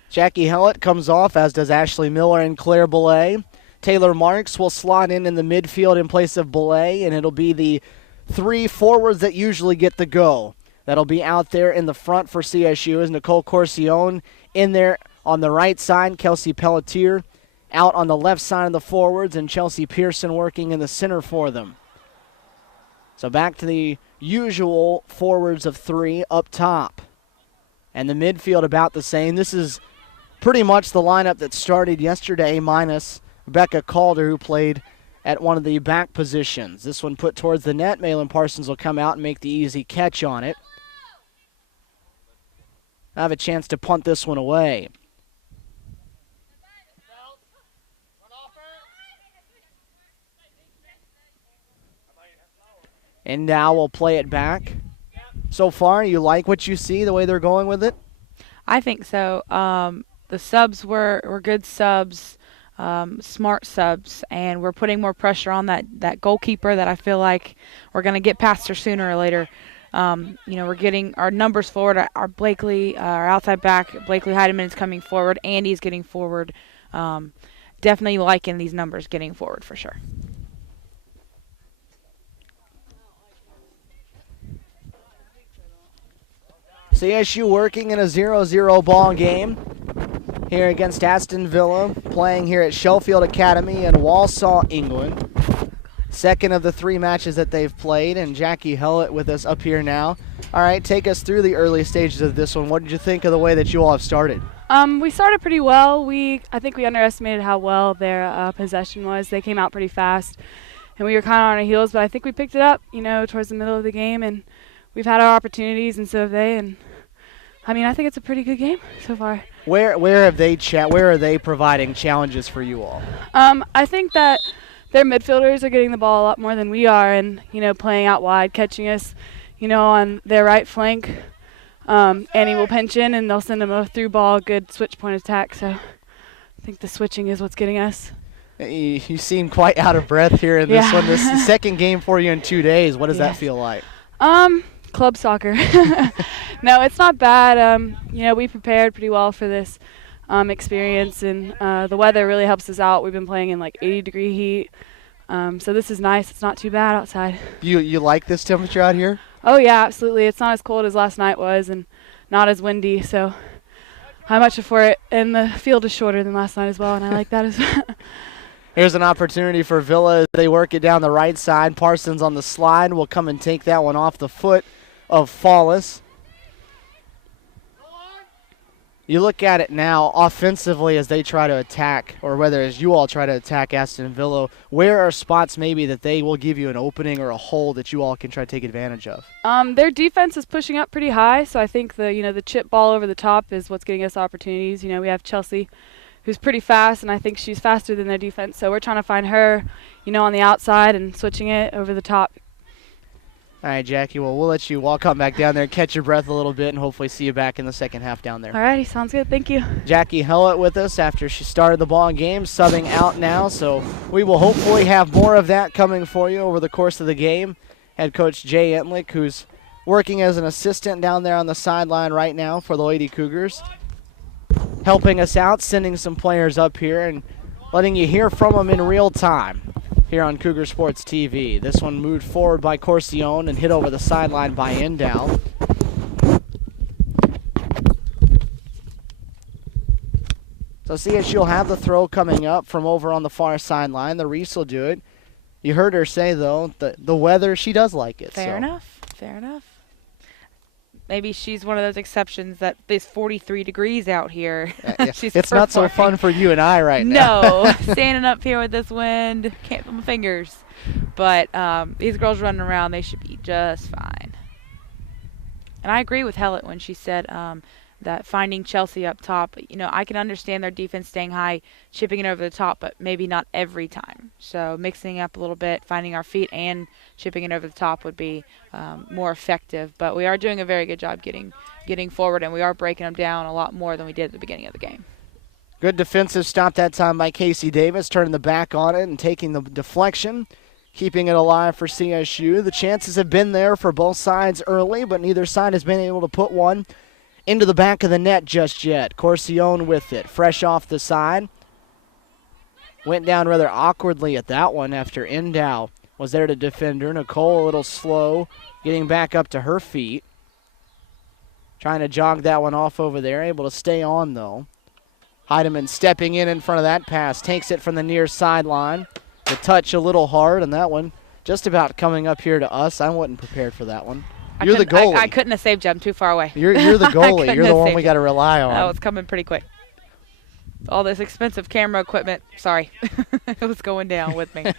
Jackie Hellett comes off, as does Ashley Miller and Claire Belay. Taylor Marks will slot in the midfield in place of Belay, and it'll be the 3 forwards that usually get the go. That'll be out there in the front for CSU as Nicole Corcione in there on the right side, Kelsey Pelletier out on the left side of the forwards, and Chelsea Pearson working in the center for them. So back to the usual forwards of 3 up top. And the midfield about the same. This is pretty much the lineup that started yesterday, minus Becca Calder, who played at one of the back positions. This one put towards the net. Malin Parsons will come out and make the easy catch on it. I have a chance to punt this one away. And now we'll play it back. So far, you like what you see, the way they're going with it? I think so. The subs were good subs, smart subs, and we're putting more pressure on that goalkeeper that I feel like we're going to get past her sooner or later. We're getting our numbers forward. Our Blakely, our outside back, Blakely Heidemann is coming forward. Andy's getting forward. Definitely liking these numbers getting forward for sure. CSU working in a 0-0 ball game here against Aston Villa, playing here at Sheffield Academy in Walsall, England. Second of the 3 matches that they've played, and Jackie Hellett with us up here now. All right, take us through the early stages of this one. What did you think of the way that you all have started? We started pretty well. I think we underestimated how well their possession was. They came out pretty fast, and we were kind of on our heels, but I think we picked it up, towards the middle of the game, and we've had our opportunities, and so have they, and I think it's a pretty good game so far. Where are they providing challenges for you all? I think that their midfielders are getting the ball a lot more than we are, and playing out wide, catching us, on their right flank. Annie will pinch in, and they'll send them a through ball, good switch point attack. So I think the switching is what's getting us. You seem quite out of breath here in this one. This is the second game for you in 2 days. What does that feel like? Club soccer. No, it's not bad. We prepared pretty well for this experience, and the weather really helps us out. We've been playing in 80-degree heat, so this is nice. It's not too bad outside. You like this temperature out here? Oh yeah, absolutely. It's not as cold as last night was, and not as windy, so I'm much for it. And the field is shorter than last night as well, and I like that as well. Here's an opportunity for Villa. They work it down the right side. Parsons on the slide will come and take that one off the foot of Fallis. You look at it now offensively as they try to attack, or whether as you all try to attack Aston Villa, where are spots maybe that they will give you an opening or a hole that you all can try to take advantage of? Their defense is pushing up pretty high, so I think the chip ball over the top is what's getting us opportunities. We have Chelsea, who's pretty fast, and I think she's faster than their defense, so we're trying to find her, on the outside and switching it over the top. All right, Jackie, well, we'll let you walk on back down there, catch your breath a little bit, and hopefully see you back in the second half down there. All righty, sounds good. Thank you. Jackie Hellett with us after she started the ball game, subbing out now, so we will hopefully have more of that coming for you over the course of the game. Head coach Jay Entlick, who's working as an assistant down there on the sideline right now for the Lady Cougars, helping us out, sending some players up here, and letting you hear from them in real time here on Cougar Sports TV. This one moved forward by Corcione and hit over the sideline by Endow. So CSU will have the throw coming up from over on the far sideline. The Reese will do it. You heard her say, though, the weather, she does like it. Fair enough. Maybe she's one of those exceptions that it's 43 degrees out here. It's not so fun for you and I right now. No, standing up here with this wind, can't feel my fingers. But these girls running around, they should be just fine. And I agree with Hellett when she said that finding Chelsea up top, I can understand their defense staying high, chipping it over the top, but maybe not every time. So mixing up a little bit, finding our feet and chipping it over the top would be more effective. But we are doing a very good job getting forward, and we are breaking them down a lot more than we did at the beginning of the game. Good defensive stop that time by Casey Davis, turning the back on it and taking the deflection, keeping it alive for CSU. The chances have been there for both sides early, but neither side has been able to put one into the back of the net just yet. Corcione with it, fresh off the side. Went down rather awkwardly at that one after Endow was there to defend her. Nicole a little slow, getting back up to her feet. Trying to jog that one off over there, able to stay on though. Heidemann stepping in front of that pass, takes it from the near sideline. The touch a little hard, and that one just about coming up here to us. I wasn't prepared for that one. You're the goalie. I couldn't have saved you. I'm too far away. You're the goalie. You're the one we got to rely on. That was coming pretty quick. All this expensive camera equipment. Sorry. It was going down with me.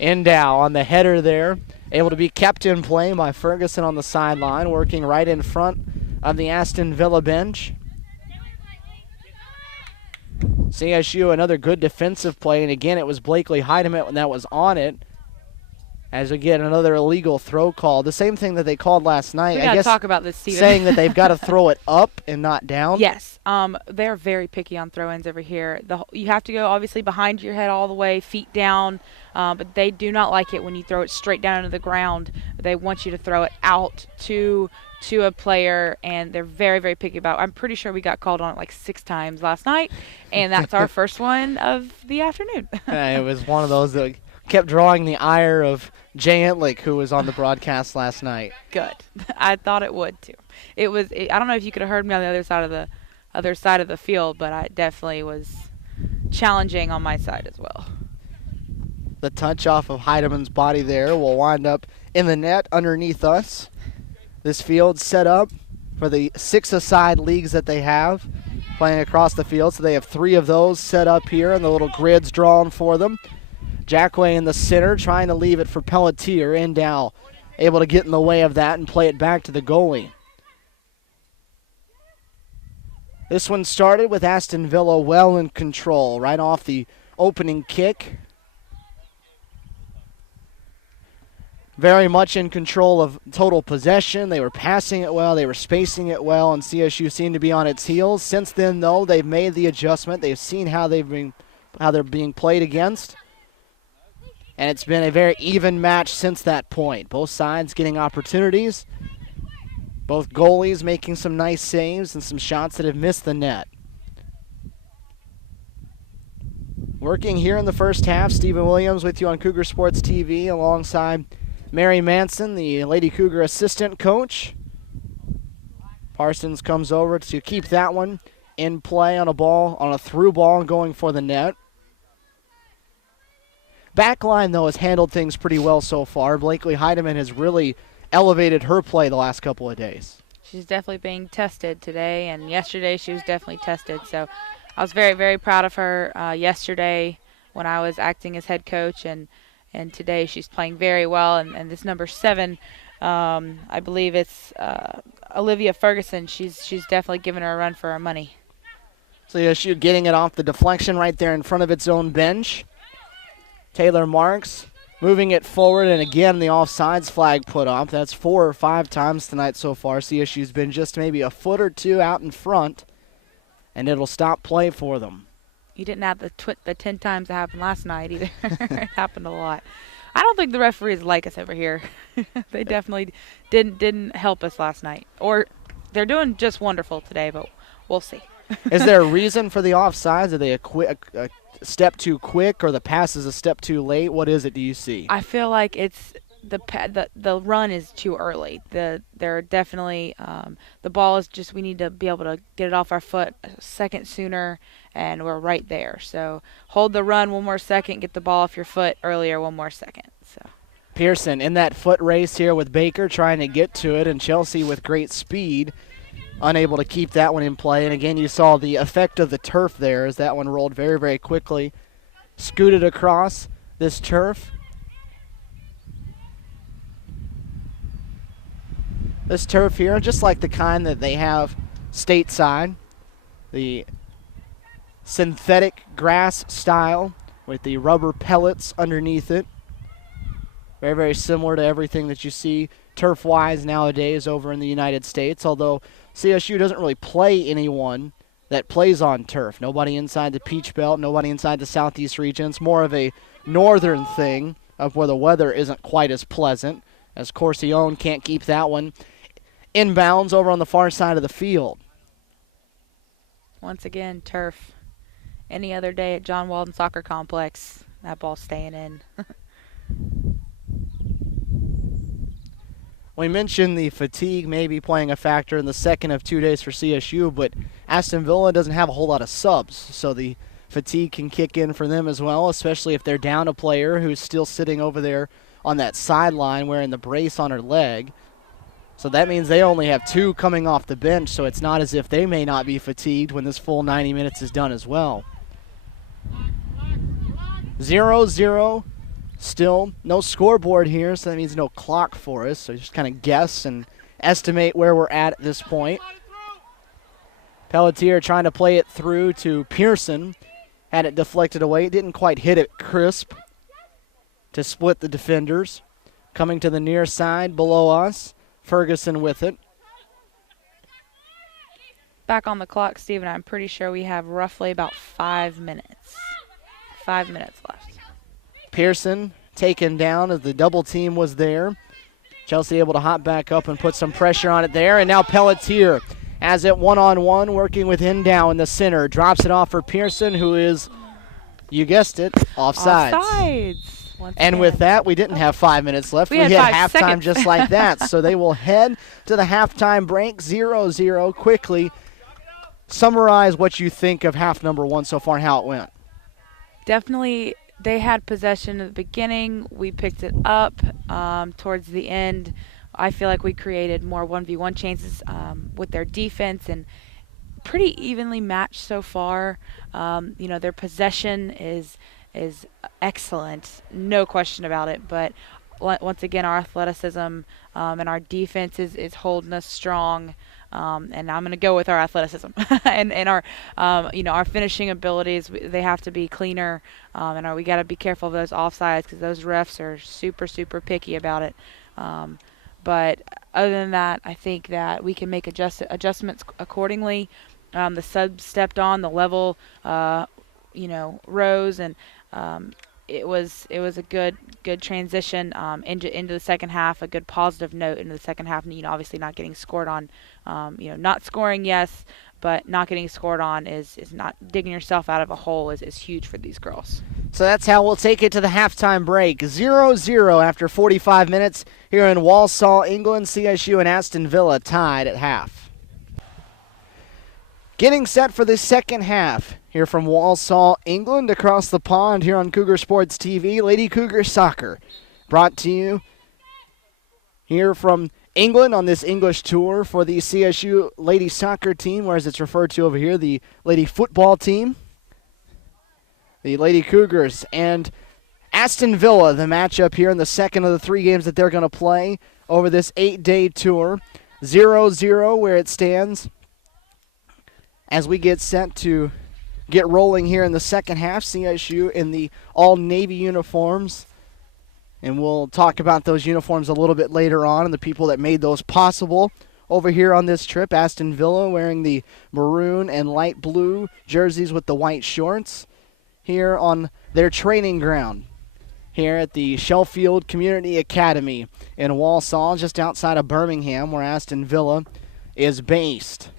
Endow on the header there. Able to be kept in play by Ferguson on the sideline, working right in front of the Aston Villa bench. CSU, another good defensive play, and again, it was Blakely Heidemann that was on it. As we get another illegal throw call. The same thing that they called last night. We got to talk about this, Steven. Saying that they've got to throw it up and not down. Yes. They're very picky on throw-ins over here. You have to go, obviously, behind your head all the way, feet down. But they do not like it when you throw it straight down into the ground. They want you to throw it out to a player, and they're very, very picky about it. I'm pretty sure we got called on it like 6 times last night, and that's our first one of the afternoon. It was one of those that kept drawing the ire of Jay Entlick, who was on the broadcast last night. Good. I thought it would too. I don't know if you could have heard me on the other side of the field, but I definitely was challenging on my side as well. The touch off of Heidemann's body there will wind up in the net underneath us. This field set up for the 6-a-side leagues that they have playing across the field. So they have 3 of those set up here, and the little grids drawn for them. Jackway in the center trying to leave it for Pelletier. Endow able to get in the way of that and play it back to the goalie. This one started with Aston Villa well in control right off the opening kick. Very much in control of total possession. They were passing it well. They were spacing it well, and CSU seemed to be on its heels. Since then, though, they've made the adjustment. They've seen how they're being played against. And it's been a very even match since that point. Both sides getting opportunities. Both goalies making some nice saves and some shots that have missed the net. Working here in the first half, Stephen Williams with you on Cougar Sports TV alongside Mary Manson, the Lady Cougar assistant coach. Parsons comes over to keep that one in play on a through ball going for the net. Backline, though, has handled things pretty well so far. Blakely Heidemann has really elevated her play the last couple of days. She's definitely being tested today, and yesterday she was definitely tested. So I was very, very proud of her yesterday when I was acting as head coach, and today she's playing very well. And this number 7, I believe it's Olivia Ferguson. She's definitely giving her a run for her money. So yeah, she's getting it off the deflection right there in front of its own bench. Taylor Marks moving it forward, and again the offsides flag put up. That's 4 or 5 times tonight so far. CSU's been just maybe a foot or 2 out in front, and it'll stop play for them. You didn't have the 10 times that happened last night either. It happened a lot. I don't think the referees like us over here. They definitely didn't help us last night. Or they're doing just wonderful today, but we'll see. Is there a reason for the offsides? Are they a step too quick, or the pass is a step too late? What is it, do you see? I feel like it's the run is too early. They're definitely the ball is just, we need to be able to get it off our foot a second sooner, and we're right there. So hold the run 1 more second, get the ball off your foot earlier 1 more second. So Pearson in that foot race here with Baker trying to get to it, and Chelsea with great speed unable to keep that one in play. And again, you saw the effect of the turf there as that one rolled very, very quickly, scooted across this turf. This turf here, just like the kind that they have stateside, the synthetic grass style with the rubber pellets underneath it. Very, very similar to everything that you see turf-wise nowadays over in the United States, although CSU doesn't really play anyone that plays on turf. Nobody inside the Peach Belt, nobody inside the Southeast region. It's more of a northern thing of where the weather isn't quite as pleasant, as Corcione can't keep that one inbounds over on the far side of the field. Once again, turf. Any other day at John Walden Soccer Complex, that ball's staying in. We mentioned the fatigue maybe playing a factor in the second of 2 days for CSU, but Aston Villa doesn't have a whole lot of subs, so the fatigue can kick in for them as well, especially if they're down a player who's still sitting over there on that sideline wearing the brace on her leg. So that means they only have 2 coming off the bench, so it's not as if they may not be fatigued when this full 90 minutes is done as well. 0-0, still no scoreboard here, so that means no clock for us. So just kind of guess and estimate where we're at this point. Pelletier trying to play it through to Pearson. Had it deflected away. Didn't quite hit it crisp to split the defenders. Coming to the near side below us. Ferguson with it. Back on the clock, Steven, I'm pretty sure we have roughly about 5 minutes. 5 minutes left. Pearson taken down as the double team was there. Chelsea able to hop back up and put some pressure on it there. And now Pelletier has it one-on-one, working with Hindow in the center. Drops it off for Pearson, who is, you guessed it, offsides. Offsides. And with that, we didn't have 5 minutes left. We had hit 5 halftime seconds. just like that. So they will head to the halftime break, 0-0. Quickly, summarize what you think of half number 1 so far and how it went. Definitely, they had possession at the beginning. We picked it up towards the end. I feel like we created more 1v1 chances with their defense and pretty evenly matched so far. Their possession is excellent, no question about it. But once again, our athleticism and our defense is holding us strong. And I'm going to go with our athleticism and our, our finishing abilities. They have to be cleaner, and we got to be careful of those offsides because those refs are super, super picky about it. But other than that, I think that we can make adjustments accordingly. The sub stepped on, the level, rose, and it was a good transition into the second half, a good positive note into the second half. And obviously not getting scored on, not scoring, yes, but not getting scored on is not digging yourself out of a hole is huge for these girls. So that's how we'll take it to the halftime break. 0-0 after 45 minutes here in Walsall, England. CSU and Aston Villa tied at half. Getting set for the second half here from Walsall, England, across the pond here on Cougar Sports TV. Lady Cougars Soccer brought to you here from England on this English tour for the CSU Lady Soccer team, or as it's referred to over here, the Lady Football team. The Lady Cougars and Aston Villa, the matchup here in the second of the 3 games that they're going to play over this 8-day tour. 0-0 where it stands as we get set to get rolling here in the second half. CSU in the all-navy uniforms. And we'll talk about those uniforms a little bit later on and the people that made those possible over here on this trip. Aston Villa wearing the maroon and light blue jerseys with the white shorts here on their training ground here at the Sheffield Community Academy in Walsall, just outside of Birmingham, where Aston Villa is based.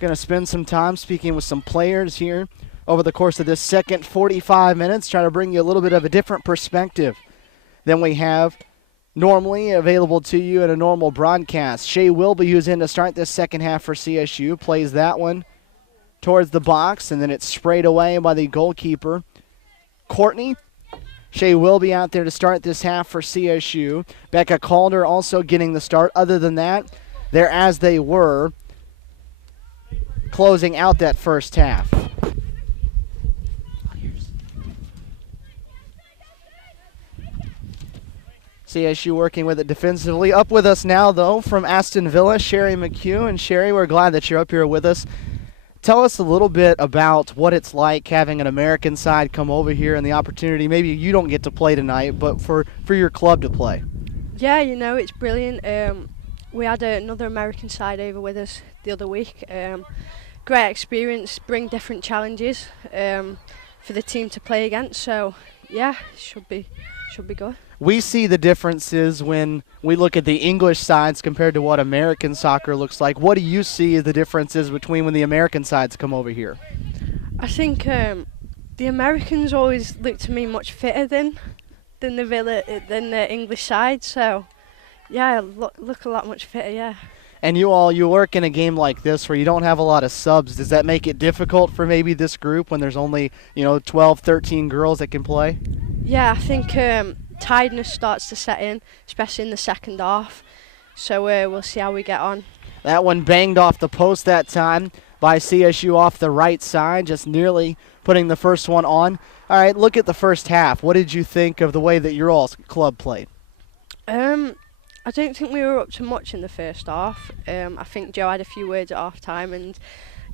Going to spend some time speaking with some players here over the course of this second 45 minutes, try to bring you a little bit of a different perspective than we have normally available to you in a normal broadcast. Shea Wilby, who's in to start this second half for CSU, plays that one towards the box, and then it's sprayed away by the goalkeeper, Courtney. Shea Wilby out there to start this half for CSU. Becca Calder also getting the start. Other than that, they're as they were closing out that first half. CSU working with it defensively. Up with us now, though, from Aston Villa, Sherry McHugh. And Sherry, we're glad that you're up here with us. Tell us a little bit about what it's like having an American side come over here and the opportunity. Maybe you don't get to play tonight, but for your club to play. Yeah, it's brilliant. We had another American side over with us the other week. Great experience, bring different challenges for the team to play against. So, yeah, should be good. We see the differences when we look at the English sides compared to what American soccer looks like. What do you see as the differences between when the American sides come over here? I think the Americans always look to me much fitter than the English side. So, yeah, look a lot much fitter, yeah. And you work in a game like this where you don't have a lot of subs. Does that make it difficult for maybe this group when there's only 12, 13 girls that can play? Yeah, I think tiredness starts to set in, especially in the second half. So we'll see how we get on. That one banged off the post that time by CSU off the right side, just nearly putting the first one on. All right, look at the first half. What did you think of the way that your all's club played? I don't think we were up to much in the first half. I think Joe had a few words at half time and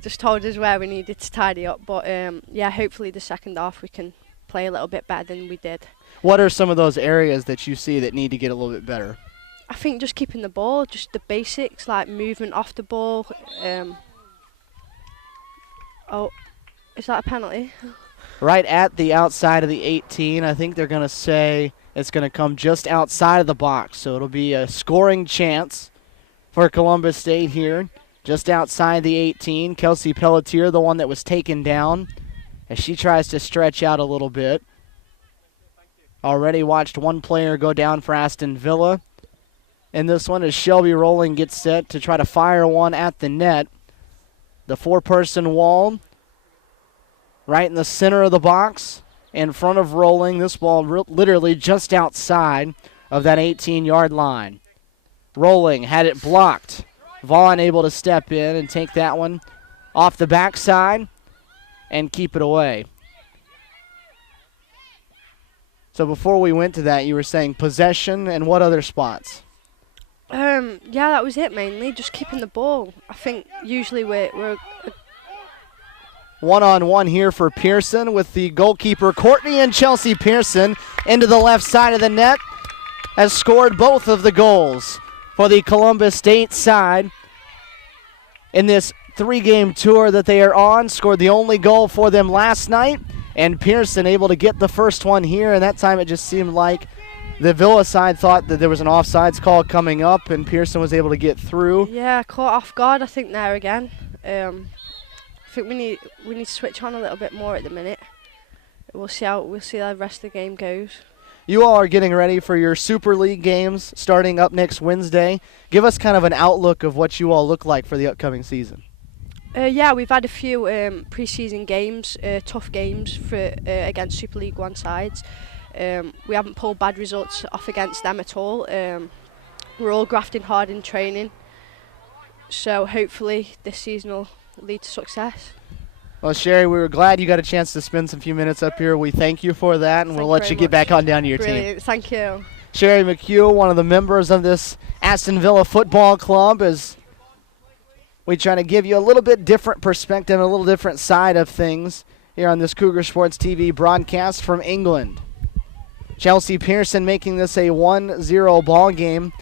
just told us where we needed to tidy up. But yeah, hopefully the second half we can play a little bit better than we did. What are some of those areas that you see that need to get a little bit better? I think just keeping the ball, just the basics like movement off the ball. Oh, is that a penalty? Right at the outside of the 18. I think they're going to say it's going to come just outside of the box. So it'll be a scoring chance for Columbus State here, just outside the 18. Kelsey Pelletier, the one that was taken down, as she tries to stretch out a little bit. Already watched one player go down for Aston Villa. And this one as Shelby Rowling gets set to try to fire one at the net. The four-person wall right in the center of the box in front of Rowling. This ball literally just outside of that 18-yard line. Rowling had it blocked. Vaughn able to step in and take that one off the backside and keep it away. So before we went to that, you were saying possession and what other spots? Yeah, that was it mainly. Just keeping the ball. I think usually we're one-on-one here for Pearson with the goalkeeper Courtney, and Chelsea Pearson into the left side of the net has scored both of the goals for the Columbus State side in this three-game tour that they are on. Scored the only goal for them last night, and Pearson able to get the first one here, and that time it just seemed like the Villa side thought that there was an offsides call coming up, and Pearson was able to get through. Yeah, caught off guard, I think, there again. I think we need to switch on a little bit more at the minute. We'll see how the rest of the game goes. You all are getting ready for your Super League games starting up next Wednesday. Give us kind of an outlook of what you all look like for the upcoming season. Yeah, we've had a few pre-season games, tough games for against Super League 1 sides. We haven't pulled bad results off against them at all. We're all grafting hard in training, so hopefully this season will lead to success. Well, Sherry, we were glad you got a chance to spend some few minutes up here. We thank you for that, and we'll let you get back on down to your Brilliant. team. Thank you. Sherry McHugh, one of the members of this Aston Villa Football Club, as we try to give you a little bit different perspective, a little different side of things here on this Cougar Sports TV broadcast from England. Chelsea Pearson making this a 1-0 ball game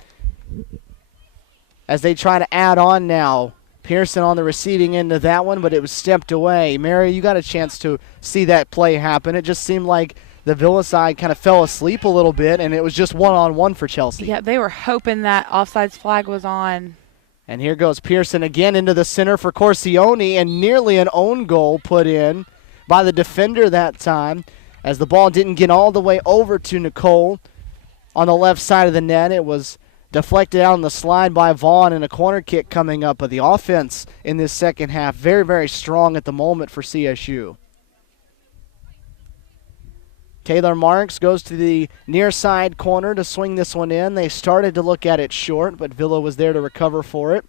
as they try to add on now. Pearson on the receiving end of that one, but it was stepped away. Mary, you got a chance to see that play happen. It just seemed like the Villa side kind of fell asleep a little bit, and it was just one-on-one for Chelsea. Yeah, they were hoping that offsides flag was on. And here goes Pearson again into the center for Corsione, and nearly an own goal put in by the defender that time, as the ball didn't get all the way over to Nicole on the left side of the net. It was deflected out on the slide by Vaughn, and a corner kick coming up. But the offense in this second half, very, very strong at the moment for CSU. Taylor Marks goes to the near side corner to swing this one in. They started to look at it short, but Villa was there to recover for it.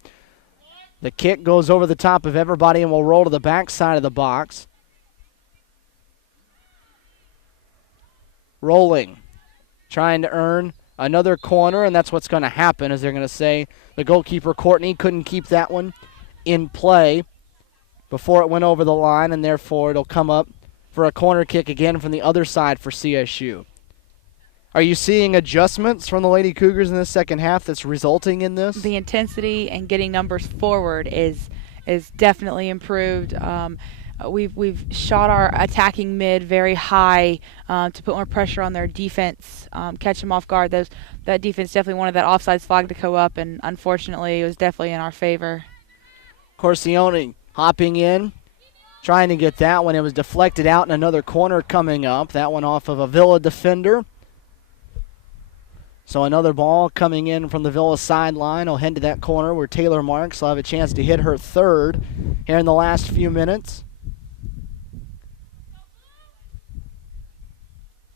The kick goes over the top of everybody and will roll to the back side of the box. Rolling, trying to earn another corner, and that's what's going to happen, as they're going to say the goalkeeper Courtney couldn't keep that one in play before it went over the line, and therefore it'll come up for a corner kick again from the other side for CSU. Are you seeing adjustments from the Lady Cougars in the second half that's resulting in this? The intensity and getting numbers forward is definitely improved. We've shot our attacking mid very high to put more pressure on their defense, catch them off guard. That defense definitely wanted that offsides flag to go up, and unfortunately it was definitely in our favor. Corsione hopping in, trying to get that one. It was deflected out, and another corner coming up. That one off of a Villa defender. So another ball coming in from the Villa sideline. Will head to that corner where Taylor Marks will have a chance to hit her third here in the last few minutes.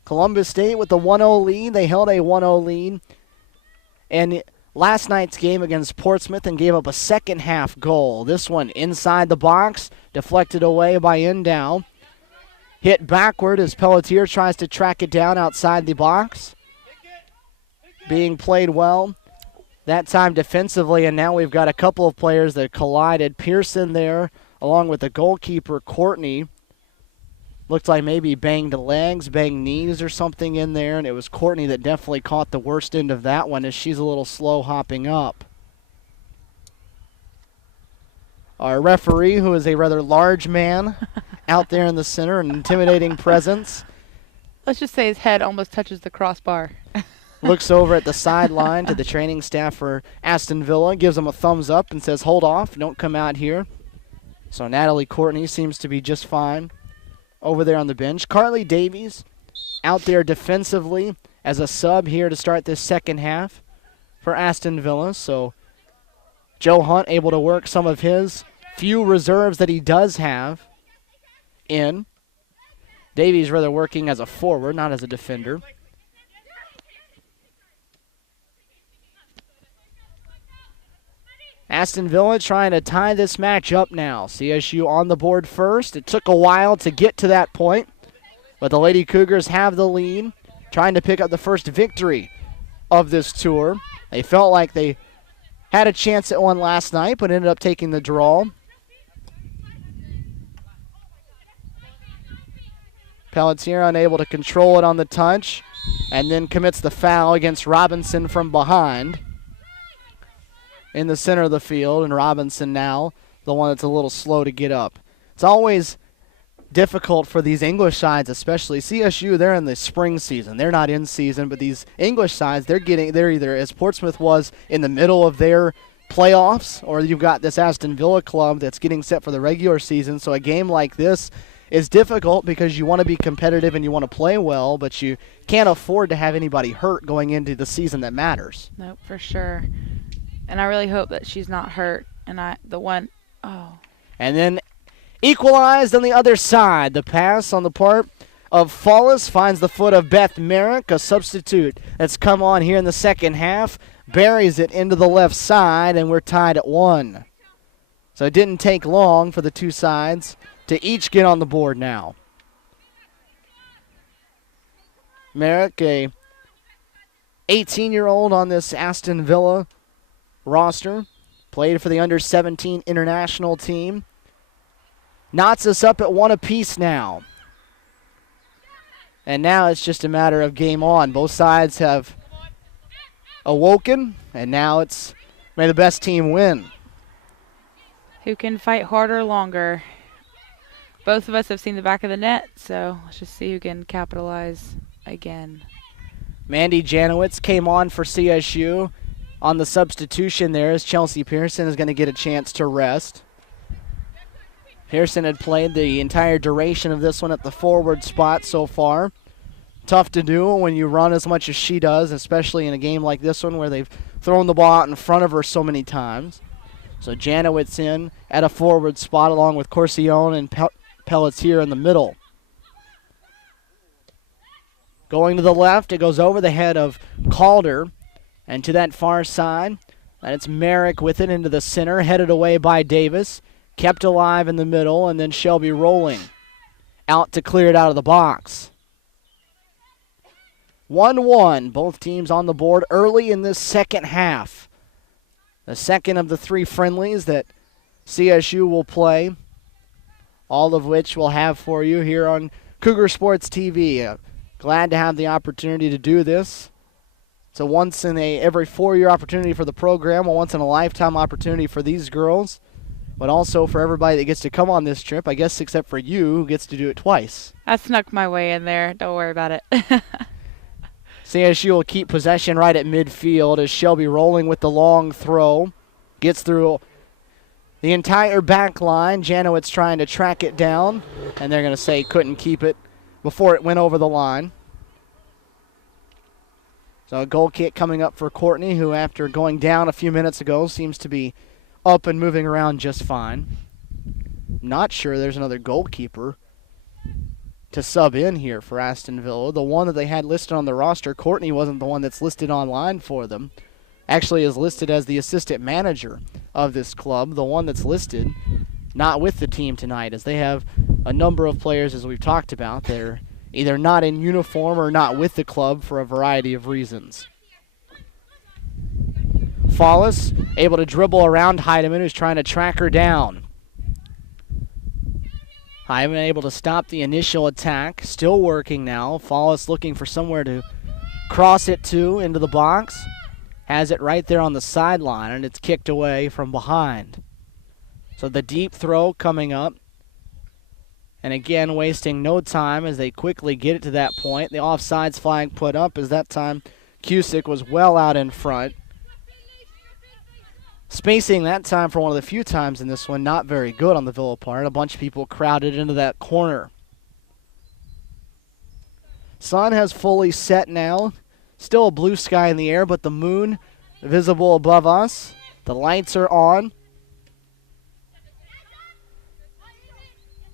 Columbus State with the 1-0 lead. They held a 1-0 lead. And last night's game against Portsmouth and gave up a second half goal. This one inside the box, deflected away by Endow. Hit backward as Pelletier tries to track it down outside the box. Being played well. That time defensively, and now we've got a couple of players that collided. Pearson there, along with the goalkeeper, Courtney. Looked like maybe banged legs, banged knees or something in there, and it was Courtney that definitely caught the worst end of that one as she's a little slow hopping up. Our referee, who is a rather large man out there in the center, an intimidating presence. Let's just say his head almost touches the crossbar. Looks over at the sideline to the training staff for Aston Villa, gives them a thumbs up and says, hold off, don't come out here. So Natalie Courtney seems to be just fine over there on the bench. Carly Davies out there defensively as a sub here to start this second half for Aston Villa. So Joe Hunt able to work some of his few reserves that he does have in. Davies rather working as a forward, not as a defender. Aston Villa trying to tie this match up now. CSU on the board first. It took a while to get to that point, but the Lady Cougars have the lead, trying to pick up the first victory of this tour. They felt like they had a chance at one last night, but ended up taking the draw. Pelletier unable to control it on the touch, and then commits the foul against Robinson from behind in the center of the field, and Robinson now the one that's a little slow to get up. It's always difficult for these English sides, especially CSU. They're in the spring season. They're not in season, but these English sides, they're either, as Portsmouth was, in the middle of their playoffs, or you've got this Aston Villa club that's getting set for the regular season. So a game like this is difficult because you want to be competitive and you want to play well, but you can't afford to have anybody hurt going into the season that matters. Nope, for sure. And I really hope that she's not hurt. And And then equalized on the other side. The pass on the part of Fallis finds the foot of Beth Merrick, a substitute that's come on here in the second half. Buries it into the left side, and we're tied at 1. So it didn't take long for the two sides to each get on the board now. Merrick, a 18-year-old on this Aston Villa roster, played for the under-17 international team. Knots us up at 1 apiece now. And now it's just a matter of game on. Both sides have awoken, and now it's may the best team win. Who can fight harder longer? Both of us have seen the back of the net, so let's just see who can capitalize again. Mandy Janowitz came on for CSU. On the substitution there is Chelsea Pearson is going to get a chance to rest. Pearson had played the entire duration of this one at the forward spot so far. Tough to do when you run as much as she does, especially in a game like this one where they've thrown the ball out in front of her so many times. So Janowitz in at a forward spot along with Corsione and Pelletier in the middle. Going to the left, it goes over the head of Calder. And to that far side, and it's Merrick with it into the center, headed away by Davis. Kept alive in the middle, and then Shelby rolling out to clear it out of the box. 1-1, both teams on the board early in this second half. The second of the 3 friendlies that CSU will play, all of which we'll have for you here on Cougar Sports TV. Glad to have the opportunity to do this. It's a once in every 4-year opportunity for the program, a once in a lifetime opportunity for these girls, but also for everybody that gets to come on this trip, I guess except for you, who gets to do it twice. I snuck my way in there. Don't worry about it. CSU will keep possession right at midfield as Shelby rolling with the long throw. Gets through the entire back line. Janowitz trying to track it down, and they're going to say couldn't keep it before it went over the line. So a goal kick coming up for Courtney, who after going down a few minutes ago seems to be up and moving around just fine. Not sure there's another goalkeeper to sub in here for Aston Villa. The one that they had listed on the roster, Courtney, wasn't the one that's listed online for them. actually is listed as the assistant manager of this club, the one that's listed not with the team tonight, as they have a number of players, as we've talked about. They're either not in uniform or not with the club for a variety of reasons. Follis able to dribble around Heidemann, who's trying to track her down. Heidemann able to stop the initial attack. Still working now. Follis looking for somewhere to cross it to into the box. Has it right there on the sideline, and it's kicked away from behind. So the deep throw coming up. And again, wasting no time as they quickly get it to that point. The offsides flag put up as that time Cusick was well out in front. Spacing that time for one of the few times in this one, not very good on the Villa part. A bunch of people crowded into that corner. Sun has fully set now. Still a blue sky in the air, but the moon visible above us. The lights are on.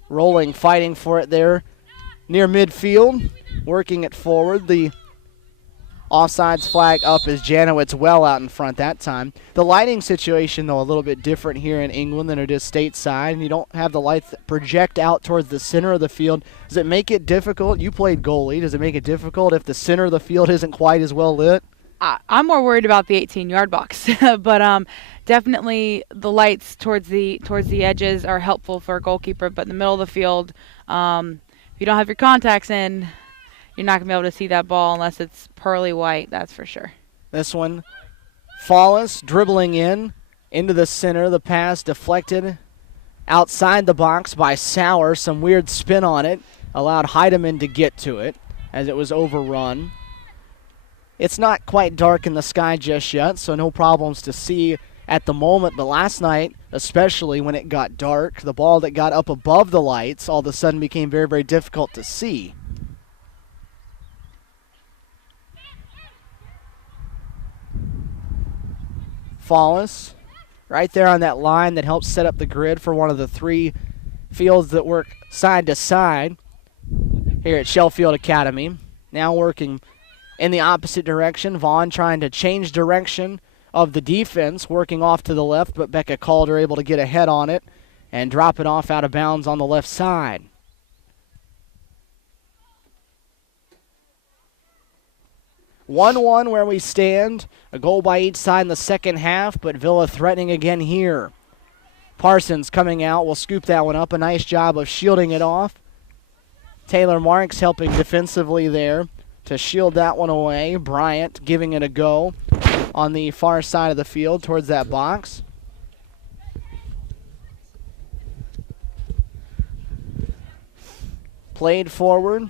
Rolling, fighting for it there near midfield. Working it forward. The offsides flag up as Janowitz well out in front that time. The lighting situation, though, a little bit different here in England than it is stateside. And you don't have the lights that project out towards the center of the field. Does it make it difficult? You played goalie. Does it make it difficult if the center of the field isn't quite as well lit? I'm more worried about the 18-yard box, but definitely the lights towards the edges are helpful for a goalkeeper. But in the middle of the field, if you don't have your contacts in, you're not going to be able to see that ball unless it's pearly white, that's for sure. This one, Follis dribbling into the center. The pass deflected outside the box by Sauer. Some weird spin on it. Allowed Heidemann to get to it as it was overrun. It's not quite dark in the sky just yet, so no problems to see at the moment. But last night, especially when it got dark, the ball that got up above the lights all of a sudden became very, very difficult to see. Follis right there on that line that helps set up the grid for one of the three fields that work side to side here at Sheffield Academy. Now working in the opposite direction. Vaughn trying to change direction of the defense, working off to the left, but Becca Calder able to get ahead on it and drop it off out of bounds on the left side. (1-1) where we stand. A goal by each side in the second half, but Villa threatening again here. Parsons coming out, will scoop that one up. A nice job of shielding it off. Taylor Marks helping defensively there to shield that one away. Bryant giving it a go on the far side of the field towards that box. Played forward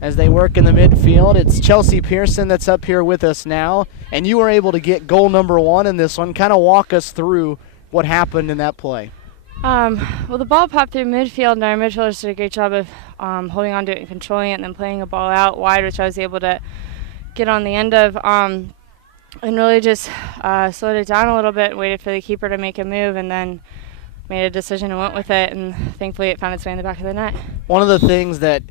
as they work in the midfield. It's Chelsea Pearson that's up here with us now, and you were able to get goal number one in this one. Kind of walk us through what happened in that play. Well, the ball popped through midfield, and our midfielders did a great job of holding on to it and controlling it, and then playing a ball out wide, which I was able to get on the end of, and really just slowed it down a little bit and waited for the keeper to make a move, and then made a decision and went with it, and thankfully it found its way in the back of the net. One of the things that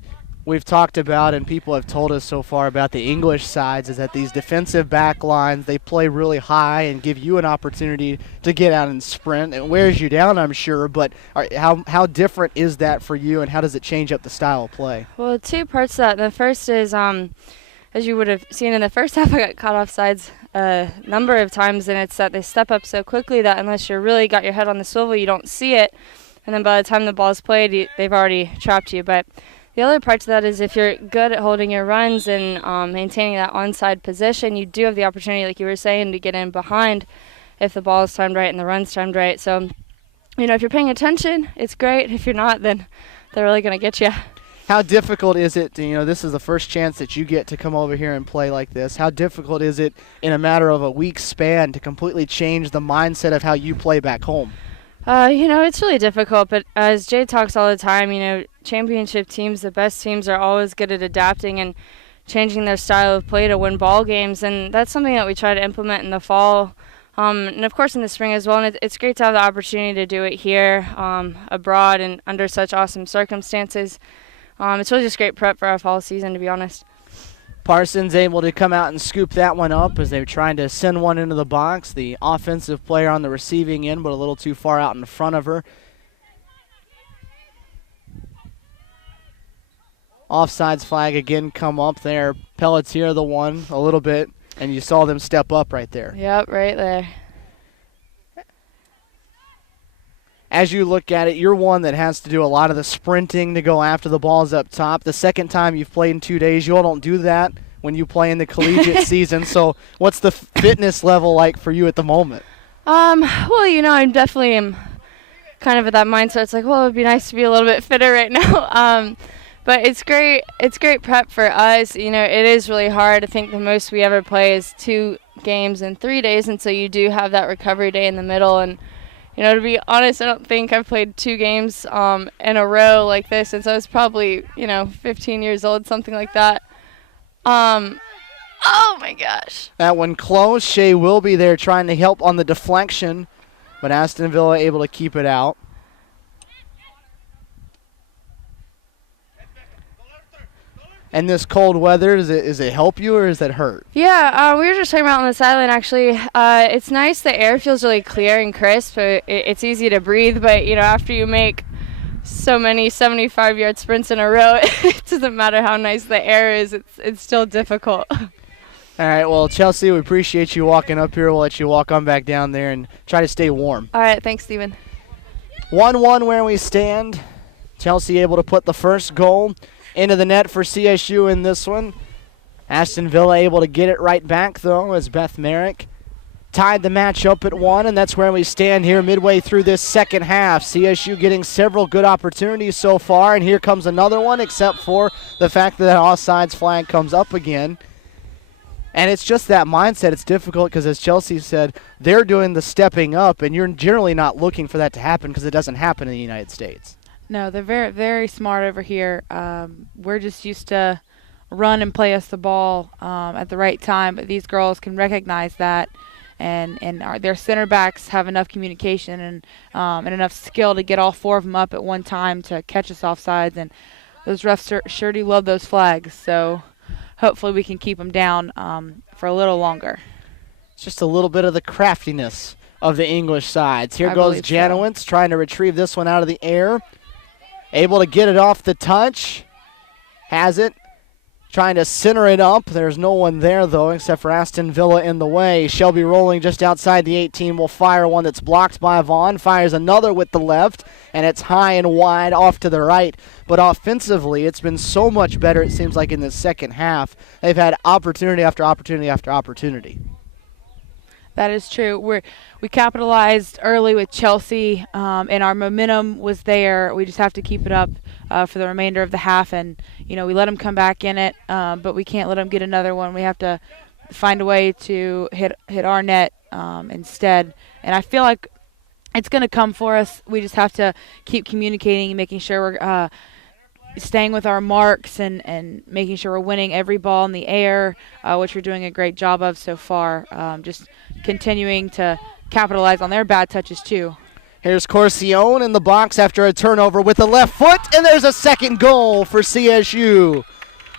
we've talked about and people have told us so far about the English sides is that these defensive back lines, they play really high and give you an opportunity to get out and sprint. It wears you down, I'm sure, but how different is that for you, and how does it change up the style of play? Well, two parts to that. The first is, as you would have seen in the first half, I got caught off sides a number of times, and it's that they step up so quickly that unless you're really got your head on the swivel, you don't see it, and then by the time the ball's played, they've already trapped you. But the other part to that is if you're good at holding your runs and maintaining that onside position, you do have the opportunity, like you were saying, to get in behind if the ball is timed right and the run's timed right. So, if you're paying attention, it's great. If you're not, then they're really going to get you. How difficult is it, this is the first chance that you get to come over here and play like this. How difficult is it in a matter of a week's span to completely change the mindset of how you play back home? It's really difficult, but as Jay talks all the time, championship teams, the best teams are always good at adapting and changing their style of play to win ball games, and that's something that we try to implement in the fall, and of course in the spring as well, and it's great to have the opportunity to do it here, abroad and under such awesome circumstances. It's really just great prep for our fall season, to be honest. Parsons able to come out and scoop that one up as they're trying to send one into the box. The offensive player on the receiving end, but a little too far out in front of her. Offsides flag again come up there. Pelletier the one a little bit, and you saw them step up right there. Yep, right there. As you look at it, you're one that has to do a lot of the sprinting to go after the balls up top. The second time you've played in 2 days, you all don't do that when you play in the collegiate season. So what's the fitness level like for you at the moment? Well, I'm definitely kind of at that mindset. It's like, well, it would be nice to be a little bit fitter right now. But it's great. It's great prep for us. It is really hard. I think the most we ever play is 2 games in 3 days, and so you do have that recovery day in the middle. And to be honest, I don't think I've played 2 games in a row like this since I was probably 15 years old, something like that. Oh my gosh! That one close. Shea will be there trying to help on the deflection, but Aston Villa able to keep it out. And this cold weather, does it help you or does it hurt? Yeah, we were just talking about on the sideline, actually. It's nice. The air feels really clear and crisp. It's easy to breathe, but, after you make so many 75-yard sprints in a row, it doesn't matter how nice the air is. It's still difficult. All right, well, Chelsea, we appreciate you walking up here. We'll let you walk on back down there and try to stay warm. All right, thanks, Steven. 1-1 where we stand. Chelsea able to put the first goal into the net for CSU in this one. Aston Villa able to get it right back, though, as Beth Merrick tied the match up at 1, and that's where we stand here midway through this second half. CSU getting several good opportunities so far, and here comes another one, except for the fact that offsides flag comes up again. And it's just that mindset. It's difficult because, as Chelsea said, they're doing the stepping up, and you're generally not looking for that to happen because it doesn't happen in the United States. No, they're very, very smart over here. We're just used to run and play us the ball at the right time, but these girls can recognize that, and their center backs have enough communication and enough skill to get all 4 of them up at one time to catch us offsides, and those refs sure do love those flags, so hopefully we can keep them down for a little longer. It's just a little bit of the craftiness of the English sides. Here I goes believe so. Janowitz trying to retrieve this one out of the air. Able to get it off the touch. Has it. Trying to center it up. There's no one there, though, except for Aston Villa in the way. Shelby rolling just outside the 18 will fire one that's blocked by Vaughn. Fires another with the left, and it's high and wide off to the right. But offensively, it's been so much better, it seems like, in the second half. They've had opportunity after opportunity after opportunity. That is true. We capitalized early with Chelsea, and our momentum was there. We just have to keep it up for the remainder of the half, and we let them come back in it, but we can't let them get another one. We have to find a way to hit our net instead, and I feel like it's going to come for us. We just have to keep communicating and making sure we're staying with our marks and making sure we're winning every ball in the air, which we're doing a great job of so far. Just continuing to capitalize on their bad touches too. Here's Corcione in the box after a turnover with the left foot, and there's a second goal for CSU.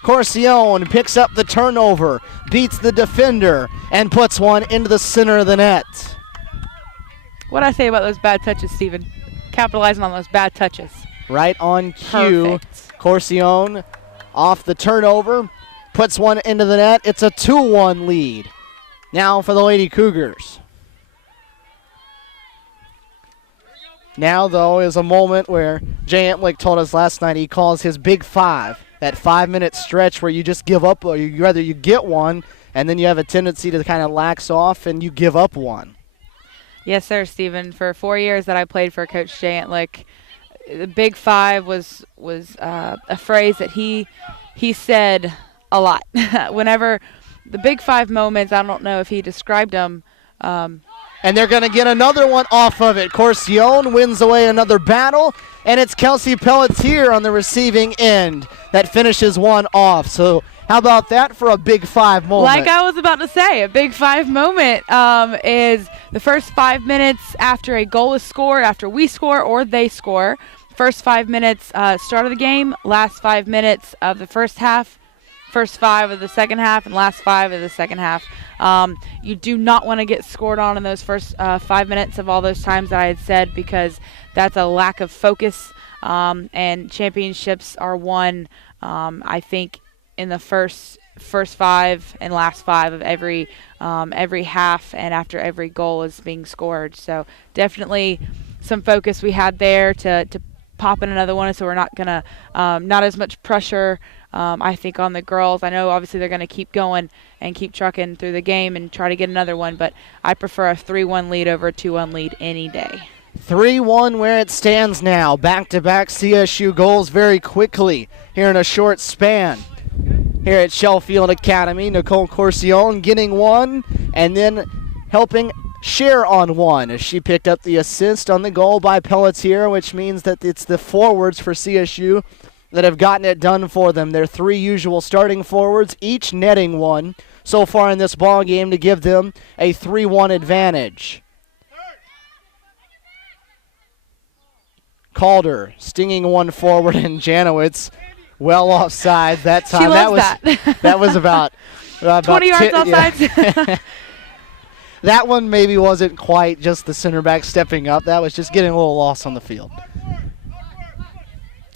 Corcione picks up the turnover, beats the defender, and puts one into the center of the net. What I say about those bad touches, Steven? Capitalizing on those bad touches. Right on cue. Perfect. Corcione off the turnover, puts one into the net. It's a 2-1 lead. Now for the Lady Cougars. Now, though, is a moment where Jay Entlick told us last night he calls his Big Five, that 5-minute stretch where you just give up, or you get one, and then you have a tendency to kind of lax off and you give up one. Yes, sir, Steven. For 4 years that I played for Coach Jay Entlick, the Big Five was a phrase that he said a lot. Whenever the Big Five moments, I don't know if he described them. And they're going to get another one off of it. Corcione wins away another battle, and it's Kelsey Pelletier on the receiving end that finishes one off. So how about that for a Big Five moment? Like I was about to say, a Big Five moment is the first 5 minutes after a goal is scored, after we score or they score. First 5 minutes, start of the game, last 5 minutes of the first half, first 5 of the second half and last 5 of the second half. You do not want to get scored on in those first 5 minutes of all those times that I had said, because that's a lack of focus, and championships are won, I think, in the first 5 and last 5 of every half and after every goal is being scored. So definitely some focus we had there to pop in another one, so we're not going to not as much pressure, I think, on the girls. I know obviously they're going to keep going and keep trucking through the game and try to get another one, but I prefer a 3-1 lead over a 2-1 lead any day. 3-1 where it stands now. Back-to-back CSU goals very quickly here in a short span. Here at Sheffield Academy, Nicole Corcion getting one and then helping share on one as she picked up the assist on the goal by Pelletier, which means that it's the forwards for CSU that have gotten it done for them. Their 3 usual starting forwards, each netting one so far in this ball game to give them a 3-1 advantage. Calder stinging one forward, and Janowitz well offside that time. She loves that. That was about 20 yards offside. Yeah. That one maybe wasn't quite just the center back stepping up. That was just getting a little lost on the field.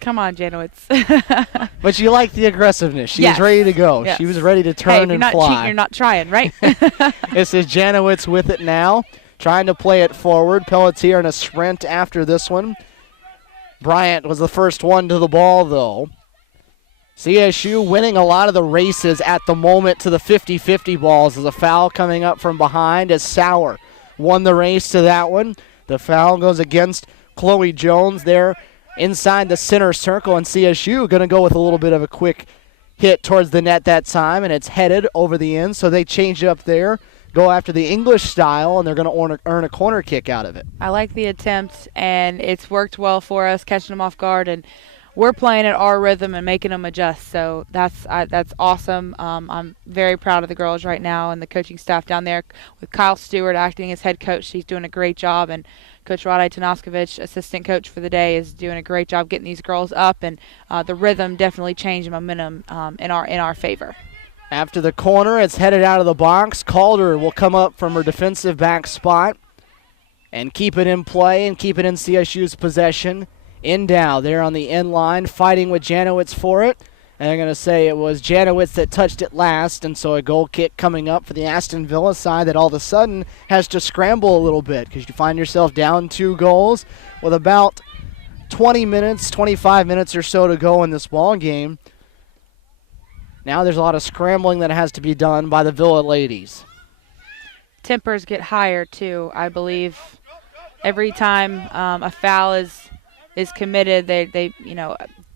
Come on, Janowitz. But you like the aggressiveness. She Yes. was ready to go. Yes. She was ready to Hey, turn if you're and not fly. cheating, you're not trying, right? This is Janowitz with it now, trying to play it forward. Pelletier in a sprint after this one. Bryant was the first one to the ball, though. CSU winning a lot of the races at the moment to the 50-50 balls. As a foul coming up from behind as Sauer won the race to that one. The foul goes against Chloe Jones there inside the center circle, and CSU going to go with a little bit of a quick hit towards the net that time, and it's headed over the end, so they change up there, go after the English style, and they're going to earn a corner kick out of it. I like the attempt, and it's worked well for us, catching them off guard, and we're playing at our rhythm and making them adjust. So that's awesome. I'm very proud of the girls right now and the coaching staff down there with Kyle Stewart acting as head coach. She's doing a great job, and Coach Radaj Tanaskovic, assistant coach for the day, is doing a great job getting these girls up, and the rhythm definitely changed momentum in our favor. After the corner, it's headed out of the box. Calder will come up from her defensive back spot and keep it in play and keep it in CSU's possession. Indow there on the end line, fighting with Janowitz for it. And they're going to say it was Janowitz that touched it last, and so a goal kick coming up for the Aston Villa side that all of a sudden has to scramble a little bit because you find yourself down 2 goals with about 25 minutes or so to go in this ball game. Now there's a lot of scrambling that has to be done by the Villa ladies. Tempers get higher, too, I believe. Every time a foul is committed, they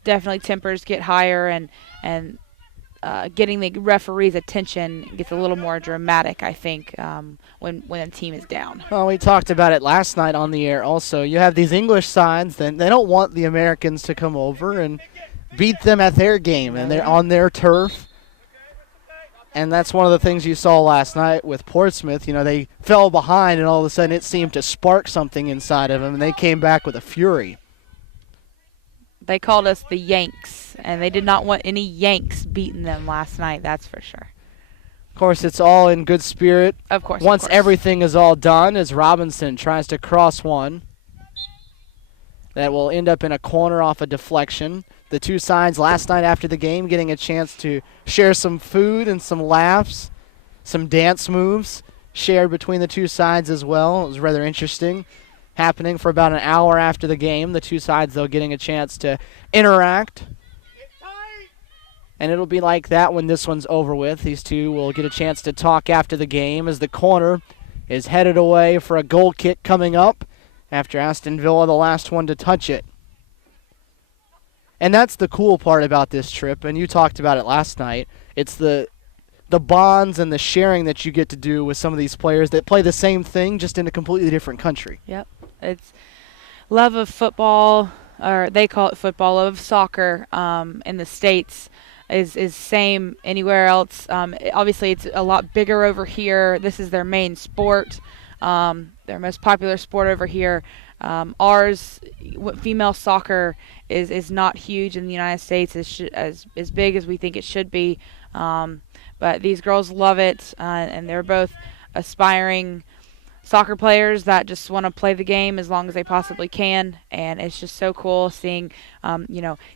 definitely tempers get higher, and getting the referee's attention gets a little more dramatic, I think, when a team is down. Well, we talked about it last night on the air also. You have these English sides, then they don't want the Americans to come over and beat them at their game, and they're on their turf. And that's one of the things you saw last night with Portsmouth. You know, they fell behind, and all of a sudden it seemed to spark something inside of them, and they came back with a fury. They called us the Yanks, and they did not want any Yanks beating them last night, that's for sure. Of course, it's all in good spirit. Of course. Once everything is all done, as Robinson tries to cross one, that will end up in a corner off a deflection. The two sides last night after the game getting a chance to share some food and some laughs, some dance moves shared between the two sides as well. It was rather interesting. Happening for about an hour after the game. The two sides, though, getting a chance to interact. And it'll be like that when this one's over with. These two will get a chance to talk after the game as the corner is headed away for a goal kick coming up after Aston Villa, the last one to touch it. And that's the cool part about this trip, and you talked about it last night. It's the bonds and the sharing that you get to do with some of these players that play the same thing just in a completely different country. Yep. It's love of football, or they call it football, love of soccer in the States is same anywhere else. Obviously, it's a lot bigger over here. This is their main sport, their most popular sport over here. Ours, female soccer, is not huge in the United States as big as we think it should be. But these girls love it, and they're both aspiring soccer players that just want to play the game as long as they possibly can, and it's just so cool seeing,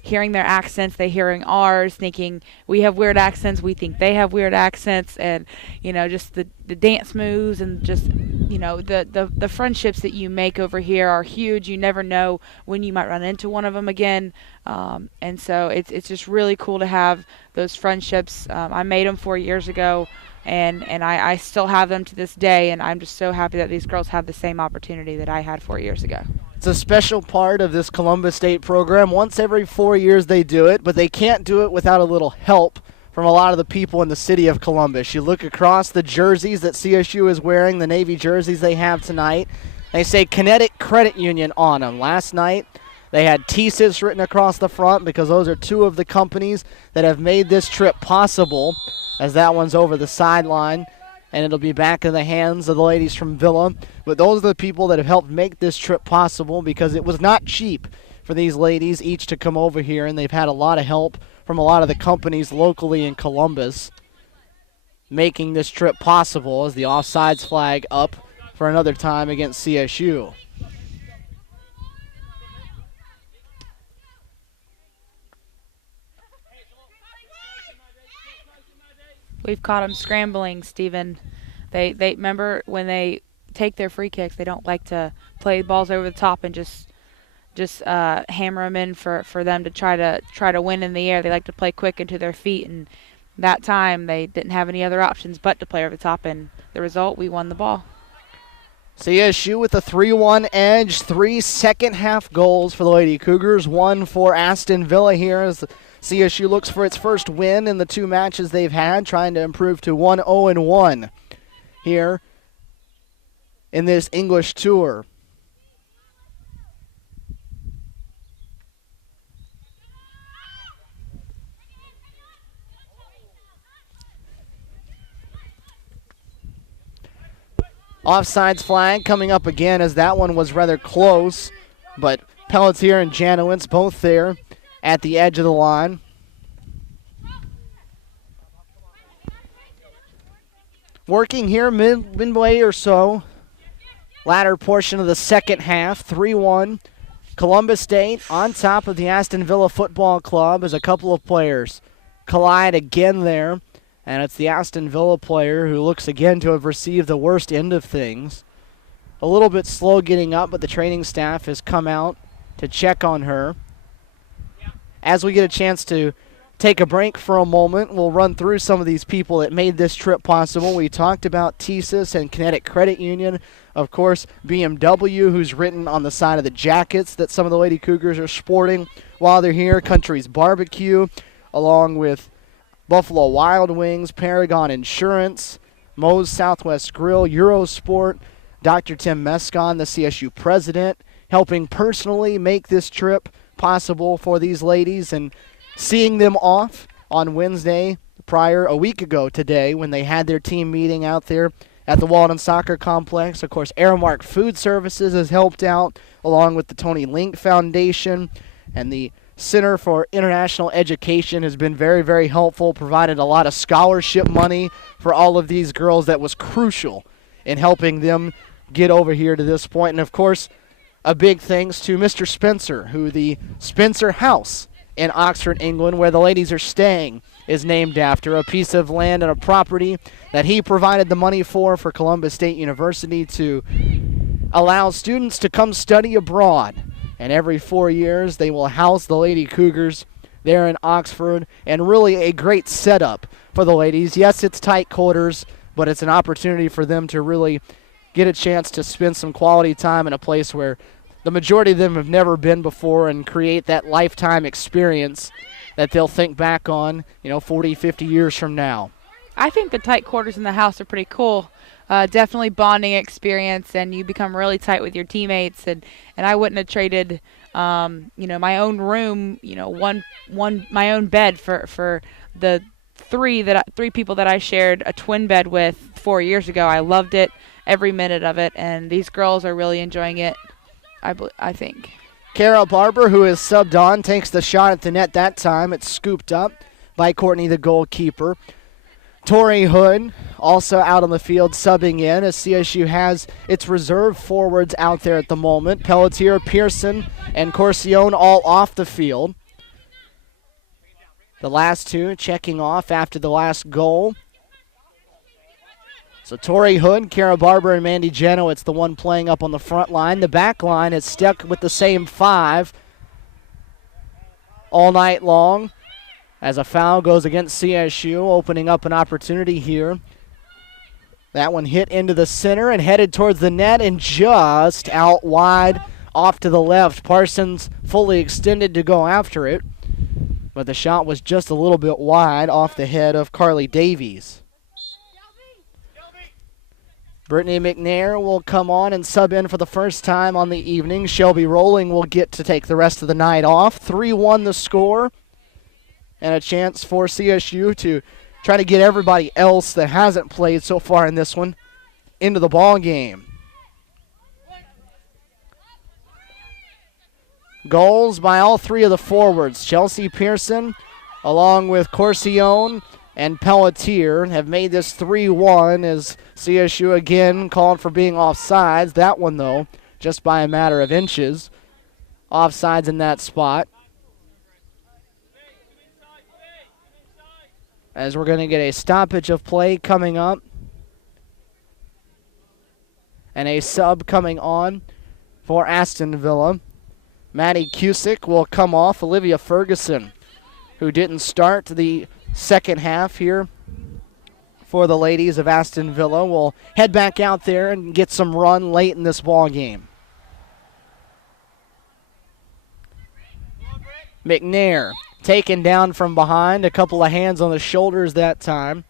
hearing their accents, they hearing ours, thinking we have weird accents, we think they have weird accents, and just the dance moves and just the friendships that you make over here are huge. You never know when you might run into one of them again, and so it's just really cool to have those friendships. I made them 4 years ago. And I still have them to this day, and I'm just so happy that these girls have the same opportunity that I had 4 years ago. It's a special part of this Columbus State program. Once every 4 years they do it, but they can't do it without a little help from a lot of the people in the city of Columbus. You look across the jerseys that CSU is wearing, the Navy jerseys they have tonight. They say Kinetic Credit Union on them. Last night they had TSIS written across the front because those are two of the companies that have made this trip possible, as that one's over the sideline, and it'll be back in the hands of the ladies from Villa. But those are the people that have helped make this trip possible, because it was not cheap for these ladies each to come over here, and they've had a lot of help from a lot of the companies locally in Columbus making this trip possible, as the offsides flag up for another time against CSU. We've caught them scrambling, Stephen. They remember when they take their free kicks, they don't like to play balls over the top and just hammer them in for them to try to win in the air. They like to play quick into their feet, and that time they didn't have any other options but to play over the top, and the result, we won the ball. CSU with a 3-1 edge, 3 second-half goals for the Lady Cougars, 1 for Aston Villa here as CSU looks for its first win in the 2 matches they've had, trying to improve to 1-0-1 here in this English tour. Offsides flag coming up again, as that one was rather close, but Pelletier and Janowitz both there at the edge of the line. Working here midway or so, latter portion of the second half, 3-1. Columbus State on top of the Aston Villa Football Club as a couple of players collide again there. And it's the Aston Villa player who looks again to have received the worst end of things. A little bit slow getting up, but the training staff has come out to check on her. As we get a chance to take a break for a moment, we'll run through some of these people that made this trip possible. We talked about TSIS and Kinetic Credit Union. Of course, BMW, who's written on the side of the jackets that some of the Lady Cougars are sporting while they're here. Country's Barbecue, along with Buffalo Wild Wings, Paragon Insurance, Moe's Southwest Grill, Eurosport, Dr. Tim Mescon, the CSU president, helping personally make this trip possible for these ladies, and seeing them off on Wednesday a week ago today, when they had their team meeting out there at the Walden Soccer Complex. Of course, Aramark Food Services has helped out, along with the Tony Link Foundation, and the Center for International Education has been very, very helpful, provided a lot of scholarship money for all of these girls that was crucial in helping them get over here to this point. And, of course, a big thanks to Mr. Spencer, who the Spencer House in Oxford, England, where the ladies are staying, is named after, a piece of land and a property that he provided the money for Columbus State University to allow students to come study abroad. And every 4 years, they will house the Lady Cougars there in Oxford, and really a great setup for the ladies. Yes, it's tight quarters, but it's an opportunity for them to really get a chance to spend some quality time in a place where the majority of them have never been before, and create that lifetime experience that they'll think back on, 40, 50 years from now. I think the tight quarters in the house are pretty cool. Definitely bonding experience, and you become really tight with your teammates. And I wouldn't have traded, my own room, my own bed for the three people that I shared a twin bed with 4 years ago. I loved it, every minute of it, and these girls are really enjoying it, I think. Kara Barber, who is subbed on, takes the shot at the net that time. It's scooped up by Courtney, the goalkeeper. Tori Hood also out on the field subbing in as CSU has its reserve forwards out there at the moment. Pelletier, Pearson, and Corcione all off the field. The last two checking off after the last goal. So Tori Hood, Kara Barber, and Mandy Janowitz, the one playing up on the front line. The back line is stuck with the same five all night long as a foul goes against CSU, opening up an opportunity here. That one hit into the center and headed towards the net and just out wide off to the left. Parsons fully extended to go after it, but the shot was just a little bit wide off the head of Carly Davies. Brittany McNair will come on and sub in for the first time on the evening. Shelby Rowling will get to take the rest of the night off. 3-1 the score, and a chance for CSU to try to get everybody else that hasn't played so far in this one into the ball game. Goals by all three of the forwards. Chelsea Pearson, along with Corcione and Pelletier, have made this 3-1 as CSU again called for being offsides. That one, though, just by a matter of inches. Offsides in that spot. As we're going to get a stoppage of play coming up. And a sub coming on for Aston Villa. Maddie Cusick will come off. Olivia Ferguson, who didn't start the second half here for the ladies of Aston Villa, will head back out there and get some run late in this ball game. McNair taken down from behind, a couple of hands on the shoulders that time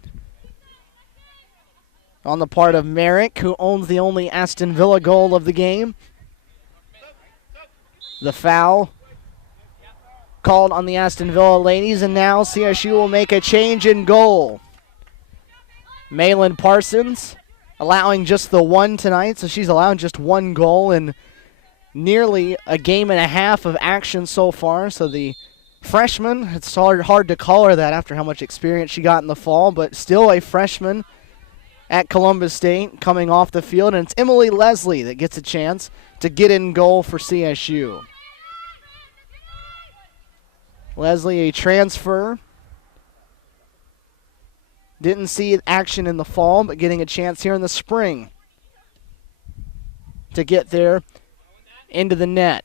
on the part of Merrick, who owns the only Aston Villa goal of the game. The foul called on the Aston Villa ladies, and now CSU will make a change in goal. Malin Parsons allowing just the one tonight, so she's allowed just one goal in nearly a game and a half of action so far. So the freshman, it's hard to call her that after how much experience she got in the fall, but still a freshman at Columbus State coming off the field, and it's Emily Leslie that gets a chance to get in goal for CSU. Leslie, a transfer. Didn't see action in the fall, but getting a chance here in the spring to get there into the net.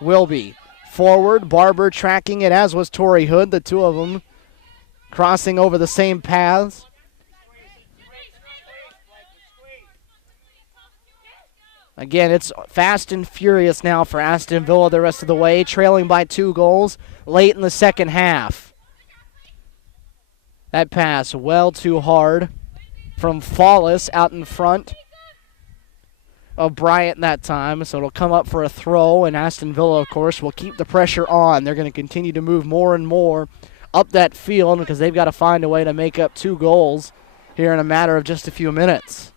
Wilby forward, Barber tracking it, as was Tori Hood, the two of them crossing over the same paths. Again, it's fast and furious now for Aston Villa the rest of the way, trailing by 2 goals late in the second half. That pass well too hard from Fallis out in front of Bryant that time, so it'll come up for a throw, and Aston Villa, of course, will keep the pressure on. They're going to continue to move more and more up that field because they've got to find a way to make up 2 goals here in a matter of just a few minutes.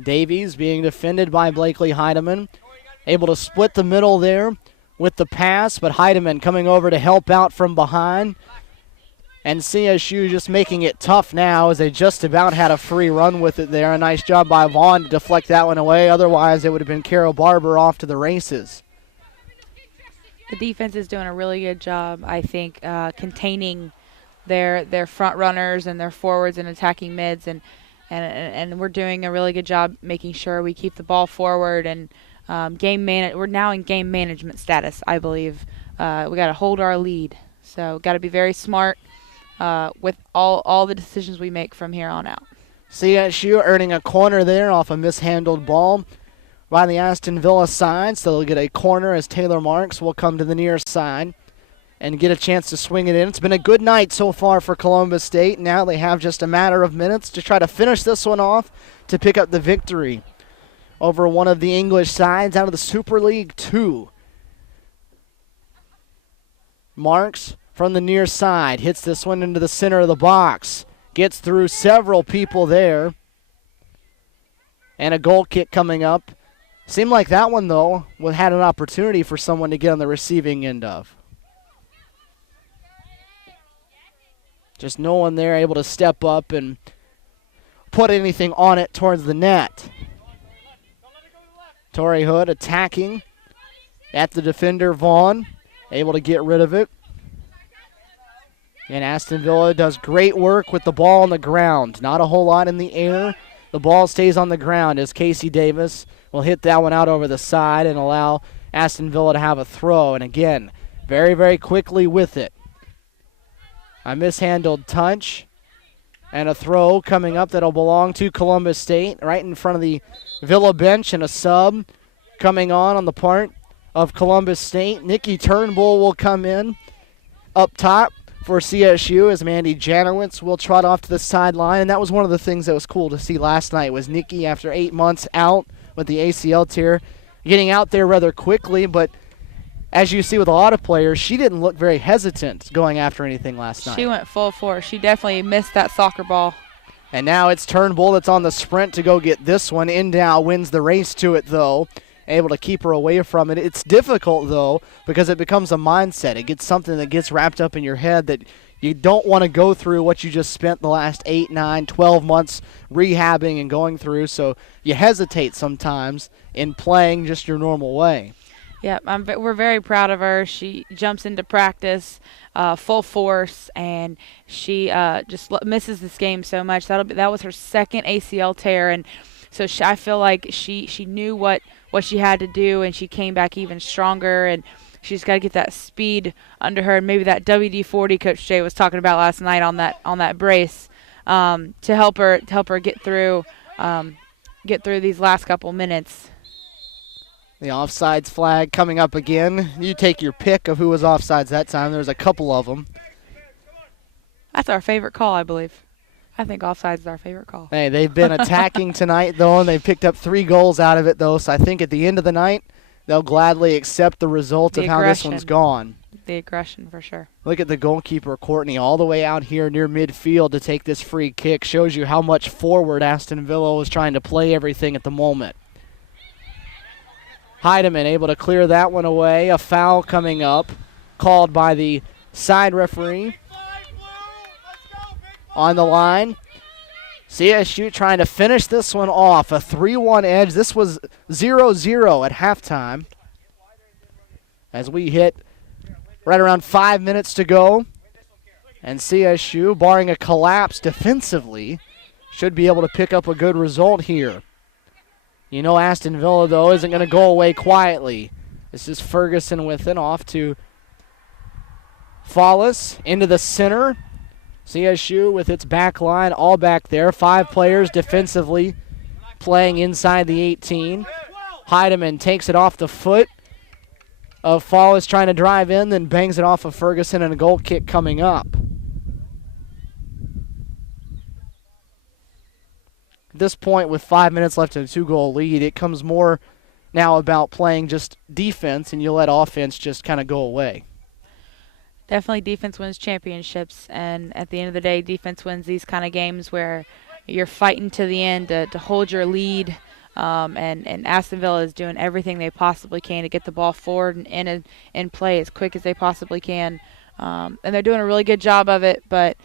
Davies being defended by Blakely Heidemann. Able to split the middle there with the pass, but Heidemann coming over to help out from behind. And CSU just making it tough now as they just about had a free run with it there. A nice job by Vaughn to deflect that one away. Otherwise, it would have been Carol Barber off to the races. The defense is doing a really good job, I think, containing their front runners and their forwards and attacking mids, and we're doing a really good job making sure we keep the ball forward and we're now in game management status, I believe. We got to hold our lead, so got to be very smart with all the decisions we make from here on out. CSU earning a corner there off a mishandled ball by the Aston Villa side, so they'll get a corner as Taylor Marks will come to the near side and get a chance to swing it in. It's been a good night so far for Columbus State. Now they have just a matter of minutes to try to finish this one off to pick up the victory over one of the English sides out of the Super League 2. Marks from the near side hits this one into the center of the box. Gets through several people there. And a goal kick coming up. Seemed like that one, though, had an opportunity for someone to get on the receiving end of. Just no one there able to step up and put anything on it towards the net. Torrey Hood attacking at the defender, Vaughn, able to get rid of it. And Aston Villa does great work with the ball on the ground. Not a whole lot in the air. The ball stays on the ground as Casey Davis will hit that one out over the side and allow Aston Villa to have a throw. And again, very, very quickly with it. A mishandled touch and a throw coming up that'll belong to Columbus State right in front of the Villa bench, and a sub coming on the part of Columbus State. Nikki Turnbull will come in up top for CSU as Mandy Janowitz will trot off to the sideline. And that was one of the things that was cool to see last night was Nikki, after 8 months out with the ACL tear, getting out there rather quickly. But as you see with a lot of players, she didn't look very hesitant going after anything last night. She went full force. She definitely missed that soccer ball. And now it's Turnbull that's on the sprint to go get this one. Indow wins the race to it, though, able to keep her away from it. It's difficult, though, because it becomes a mindset. It gets something that gets wrapped up in your head that you don't want to go through what you just spent the last 8, 9, 12 months rehabbing and going through. So you hesitate sometimes in playing just your normal way. Yeah, we're very proud of her. She jumps into practice full force, and she just misses this game so much. That was her second ACL tear, and so I feel like she knew what she had to do, and she came back even stronger. And she's got to get that speed under her, and maybe that WD-40 Coach Jay was talking about last night on that brace to help her get through these last couple minutes. The offsides flag coming up again. You take your pick of who was offsides that time. There was a couple of them. That's our favorite call, I believe. I think offsides is our favorite call. Hey, they've been attacking tonight, though, and they've picked up 3 goals out of it, though. So I think at the end of the night, they'll gladly accept the result of how this one's gone. The aggression, for sure. Look at the goalkeeper, Courtney, all the way out here near midfield to take this free kick. Shows you how much forward Aston Villa was trying to play everything at the moment. Heidemann able to clear that one away. A foul coming up, called by the side referee. On the line, CSU trying to finish this one off. A 3-1 edge. This was 0-0 at halftime. As we hit right around 5 minutes to go. And CSU, barring a collapse defensively, should be able to pick up a good result here. You know Aston Villa, though, isn't going to go away quietly. This is Ferguson with it, off to Follis, into the center. CSU with its back line all back there. 5 players defensively playing inside the 18. Heidemann takes it off the foot of Follis, trying to drive in, then bangs it off of Ferguson, and a goal kick coming up. At this point, with 5 minutes left in a 2-goal lead, it comes more now about playing just defense, and you let offense just kind of go away. Definitely defense wins championships, and at the end of the day, defense wins these kind of games where you're fighting to the end to hold your lead, and Aston Villa is doing everything they possibly can to get the ball forward and in play as quick as they possibly can, and they're doing a really good job of it. But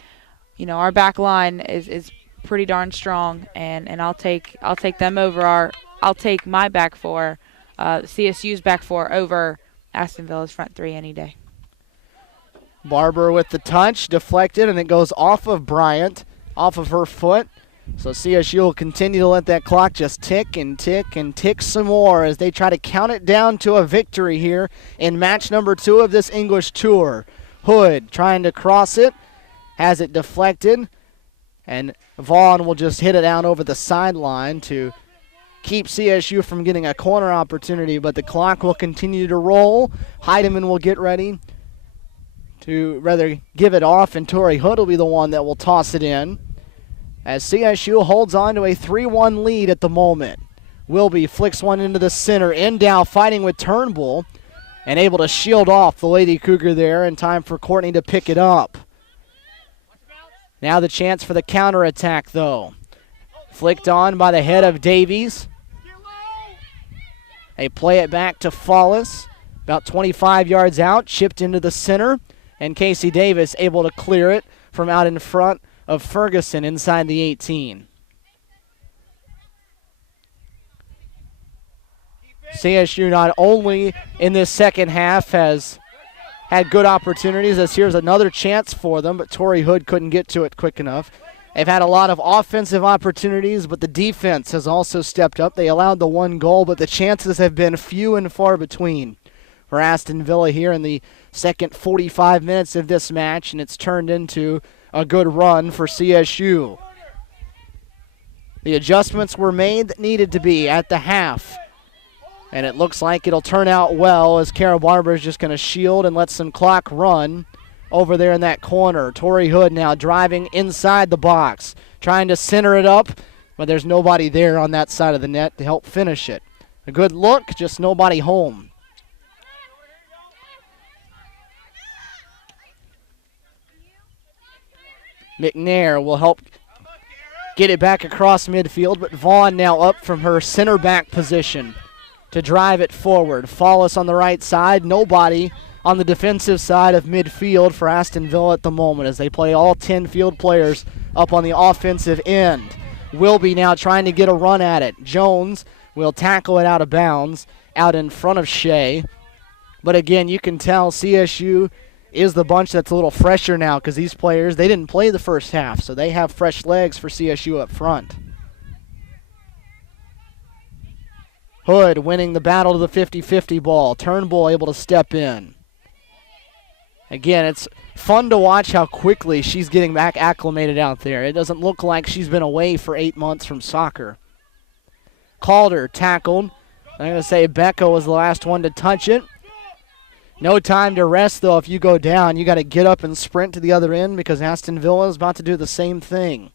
you know, our back line is pretty darn strong, and I'll take them over I'll take my back four, CSU's back four over Aston Villa's front 3 any day. Barber with the touch, deflected, and it goes off of Bryant, off of her foot. So CSU will continue to let that clock just tick and tick and tick some more as they try to count it down to a victory here in match number 2 of this English tour. Hood trying to cross it, has it deflected, and Vaughn will just hit it down over the sideline to keep CSU from getting a corner opportunity, but the clock will continue to roll. Heidemann will get ready to rather give it off, and Torrey Hood will be the one that will toss it in as CSU holds on to a 3-1 lead at the moment. Wilby flicks one into the center. Endow fighting with Turnbull and able to shield off the Lady Cougar there in time for Courtney to pick it up. Now the chance for the counterattack, though. Flicked on by the head of Davies. They play it back to Follis. About 25 yards out, chipped into the center. And Casey Davis able to clear it from out in front of Ferguson inside the 18. CSU not only in this second half has had good opportunities, as here's another chance for them, but Torrey Hood couldn't get to it quick enough. They've had a lot of offensive opportunities, but the defense has also stepped up. They allowed the one goal, but the chances have been few and far between for Aston Villa here in the second 45 minutes of this match, and it's turned into a good run for CSU. The adjustments were made that needed to be at the half, and it looks like it'll turn out well as Kara Barber is just going to shield and let some clock run over there in that corner. Torrey Hood now driving inside the box, trying to center it up, but there's nobody there on that side of the net to help finish it. A good look, just nobody home. McNair will help get it back across midfield, but Vaughn now up from her center back position to drive it forward. Follis on the right side, nobody on the defensive side of midfield for Aston Villa at the moment as they play all 10 field players up on the offensive end. Wilby now trying to get a run at it. Jones will tackle it out of bounds out in front of Shea. But again, you can tell CSU is the bunch that's a little fresher now because these players, they didn't play the first half, so they have fresh legs for CSU up front. Hood winning the battle to the 50-50 ball. Turnbull able to step in. Again, it's fun to watch how quickly she's getting back acclimated out there. It doesn't look like she's been away for 8 months from soccer. Calder tackled. I'm going to say Becca was the last one to touch it. No time to rest, though. If you go down, you got to get up and sprint to the other end because Aston Villa is about to do the same thing.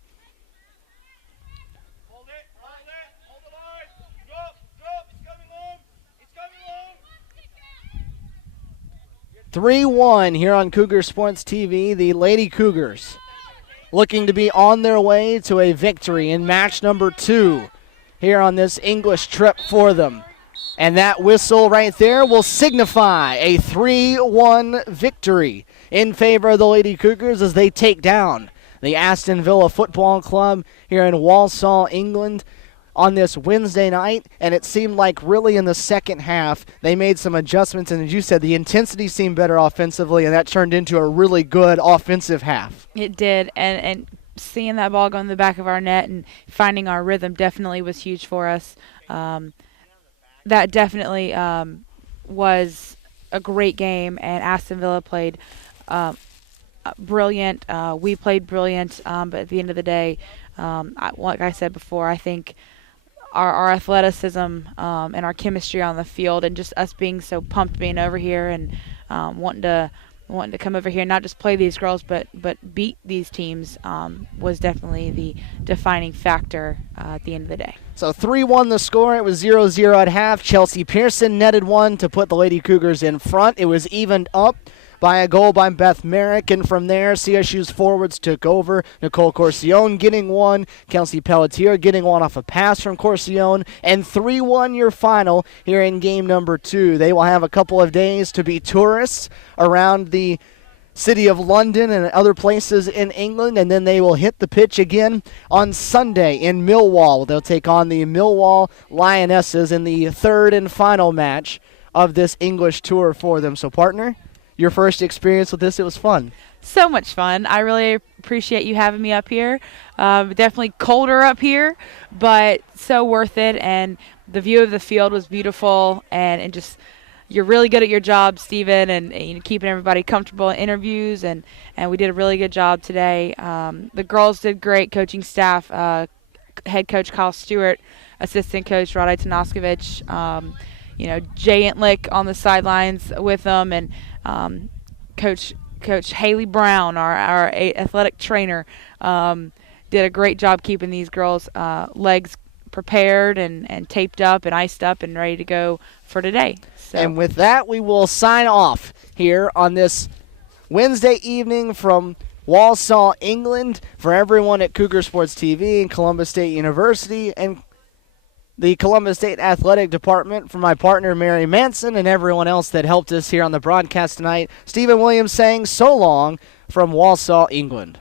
3-1 here on Cougar Sports TV. The Lady Cougars looking to be on their way to a victory in match number 2 here on this English trip for them. And that whistle right there will signify a 3-1 victory in favor of the Lady Cougars as they take down the Aston Villa Football Club here in Walsall, England on this Wednesday night. And it seemed like really in the second half they made some adjustments, and as you said, the intensity seemed better offensively, and that turned into a really good offensive half. It did, and seeing that ball go in the back of our net and finding our rhythm definitely was huge for us. That definitely was a great game, and Aston Villa played brilliant. We played brilliant, but at the end of the day, like I said before, I think our athleticism and our chemistry on the field, and just us being so pumped being over here and wanting to come over here and not just play these girls but beat these teams was definitely the defining factor at the end of the day. So 3-1 the score. It was 0-0 at half. Chelsea Pearson netted one to put the Lady Cougars in front. It was evened up by a goal by Beth Merrick, and from there CSU's forwards took over. Nicole Corcione getting one, Kelsey Pelletier getting one off a pass from Corcione, and 3-1 your final here in game number 2. They will have a couple of days to be tourists around the city of London and other places in England, and then they will hit the pitch again on Sunday in Millwall. They'll take on the Millwall Lionesses in the third and final match of this English tour for them. So, partner, your first experience with this, it was fun. So much fun. I really appreciate you having me up here. Definitely colder up here, but so worth it. And the view of the field was beautiful, and just you're really good at your job, Stephen, and keeping everybody comfortable in interviews, and we did a really good job today. The girls did great. Coaching staff, head coach Kyle Stewart, assistant coach Radaj Tanaskovic, Jay Entlick on the sidelines with them, and Coach Haley Brown, our athletic trainer, did a great job keeping these girls' legs prepared and taped up and iced up and ready to go for today. So. And with that, we will sign off here on this Wednesday evening from Walsall, England. For everyone at Cougar Sports TV and Columbus State University and the Columbus State Athletic Department, for my partner Mary Manson and everyone else that helped us here on the broadcast tonight, Stephen Williams saying so long from Walsall, England.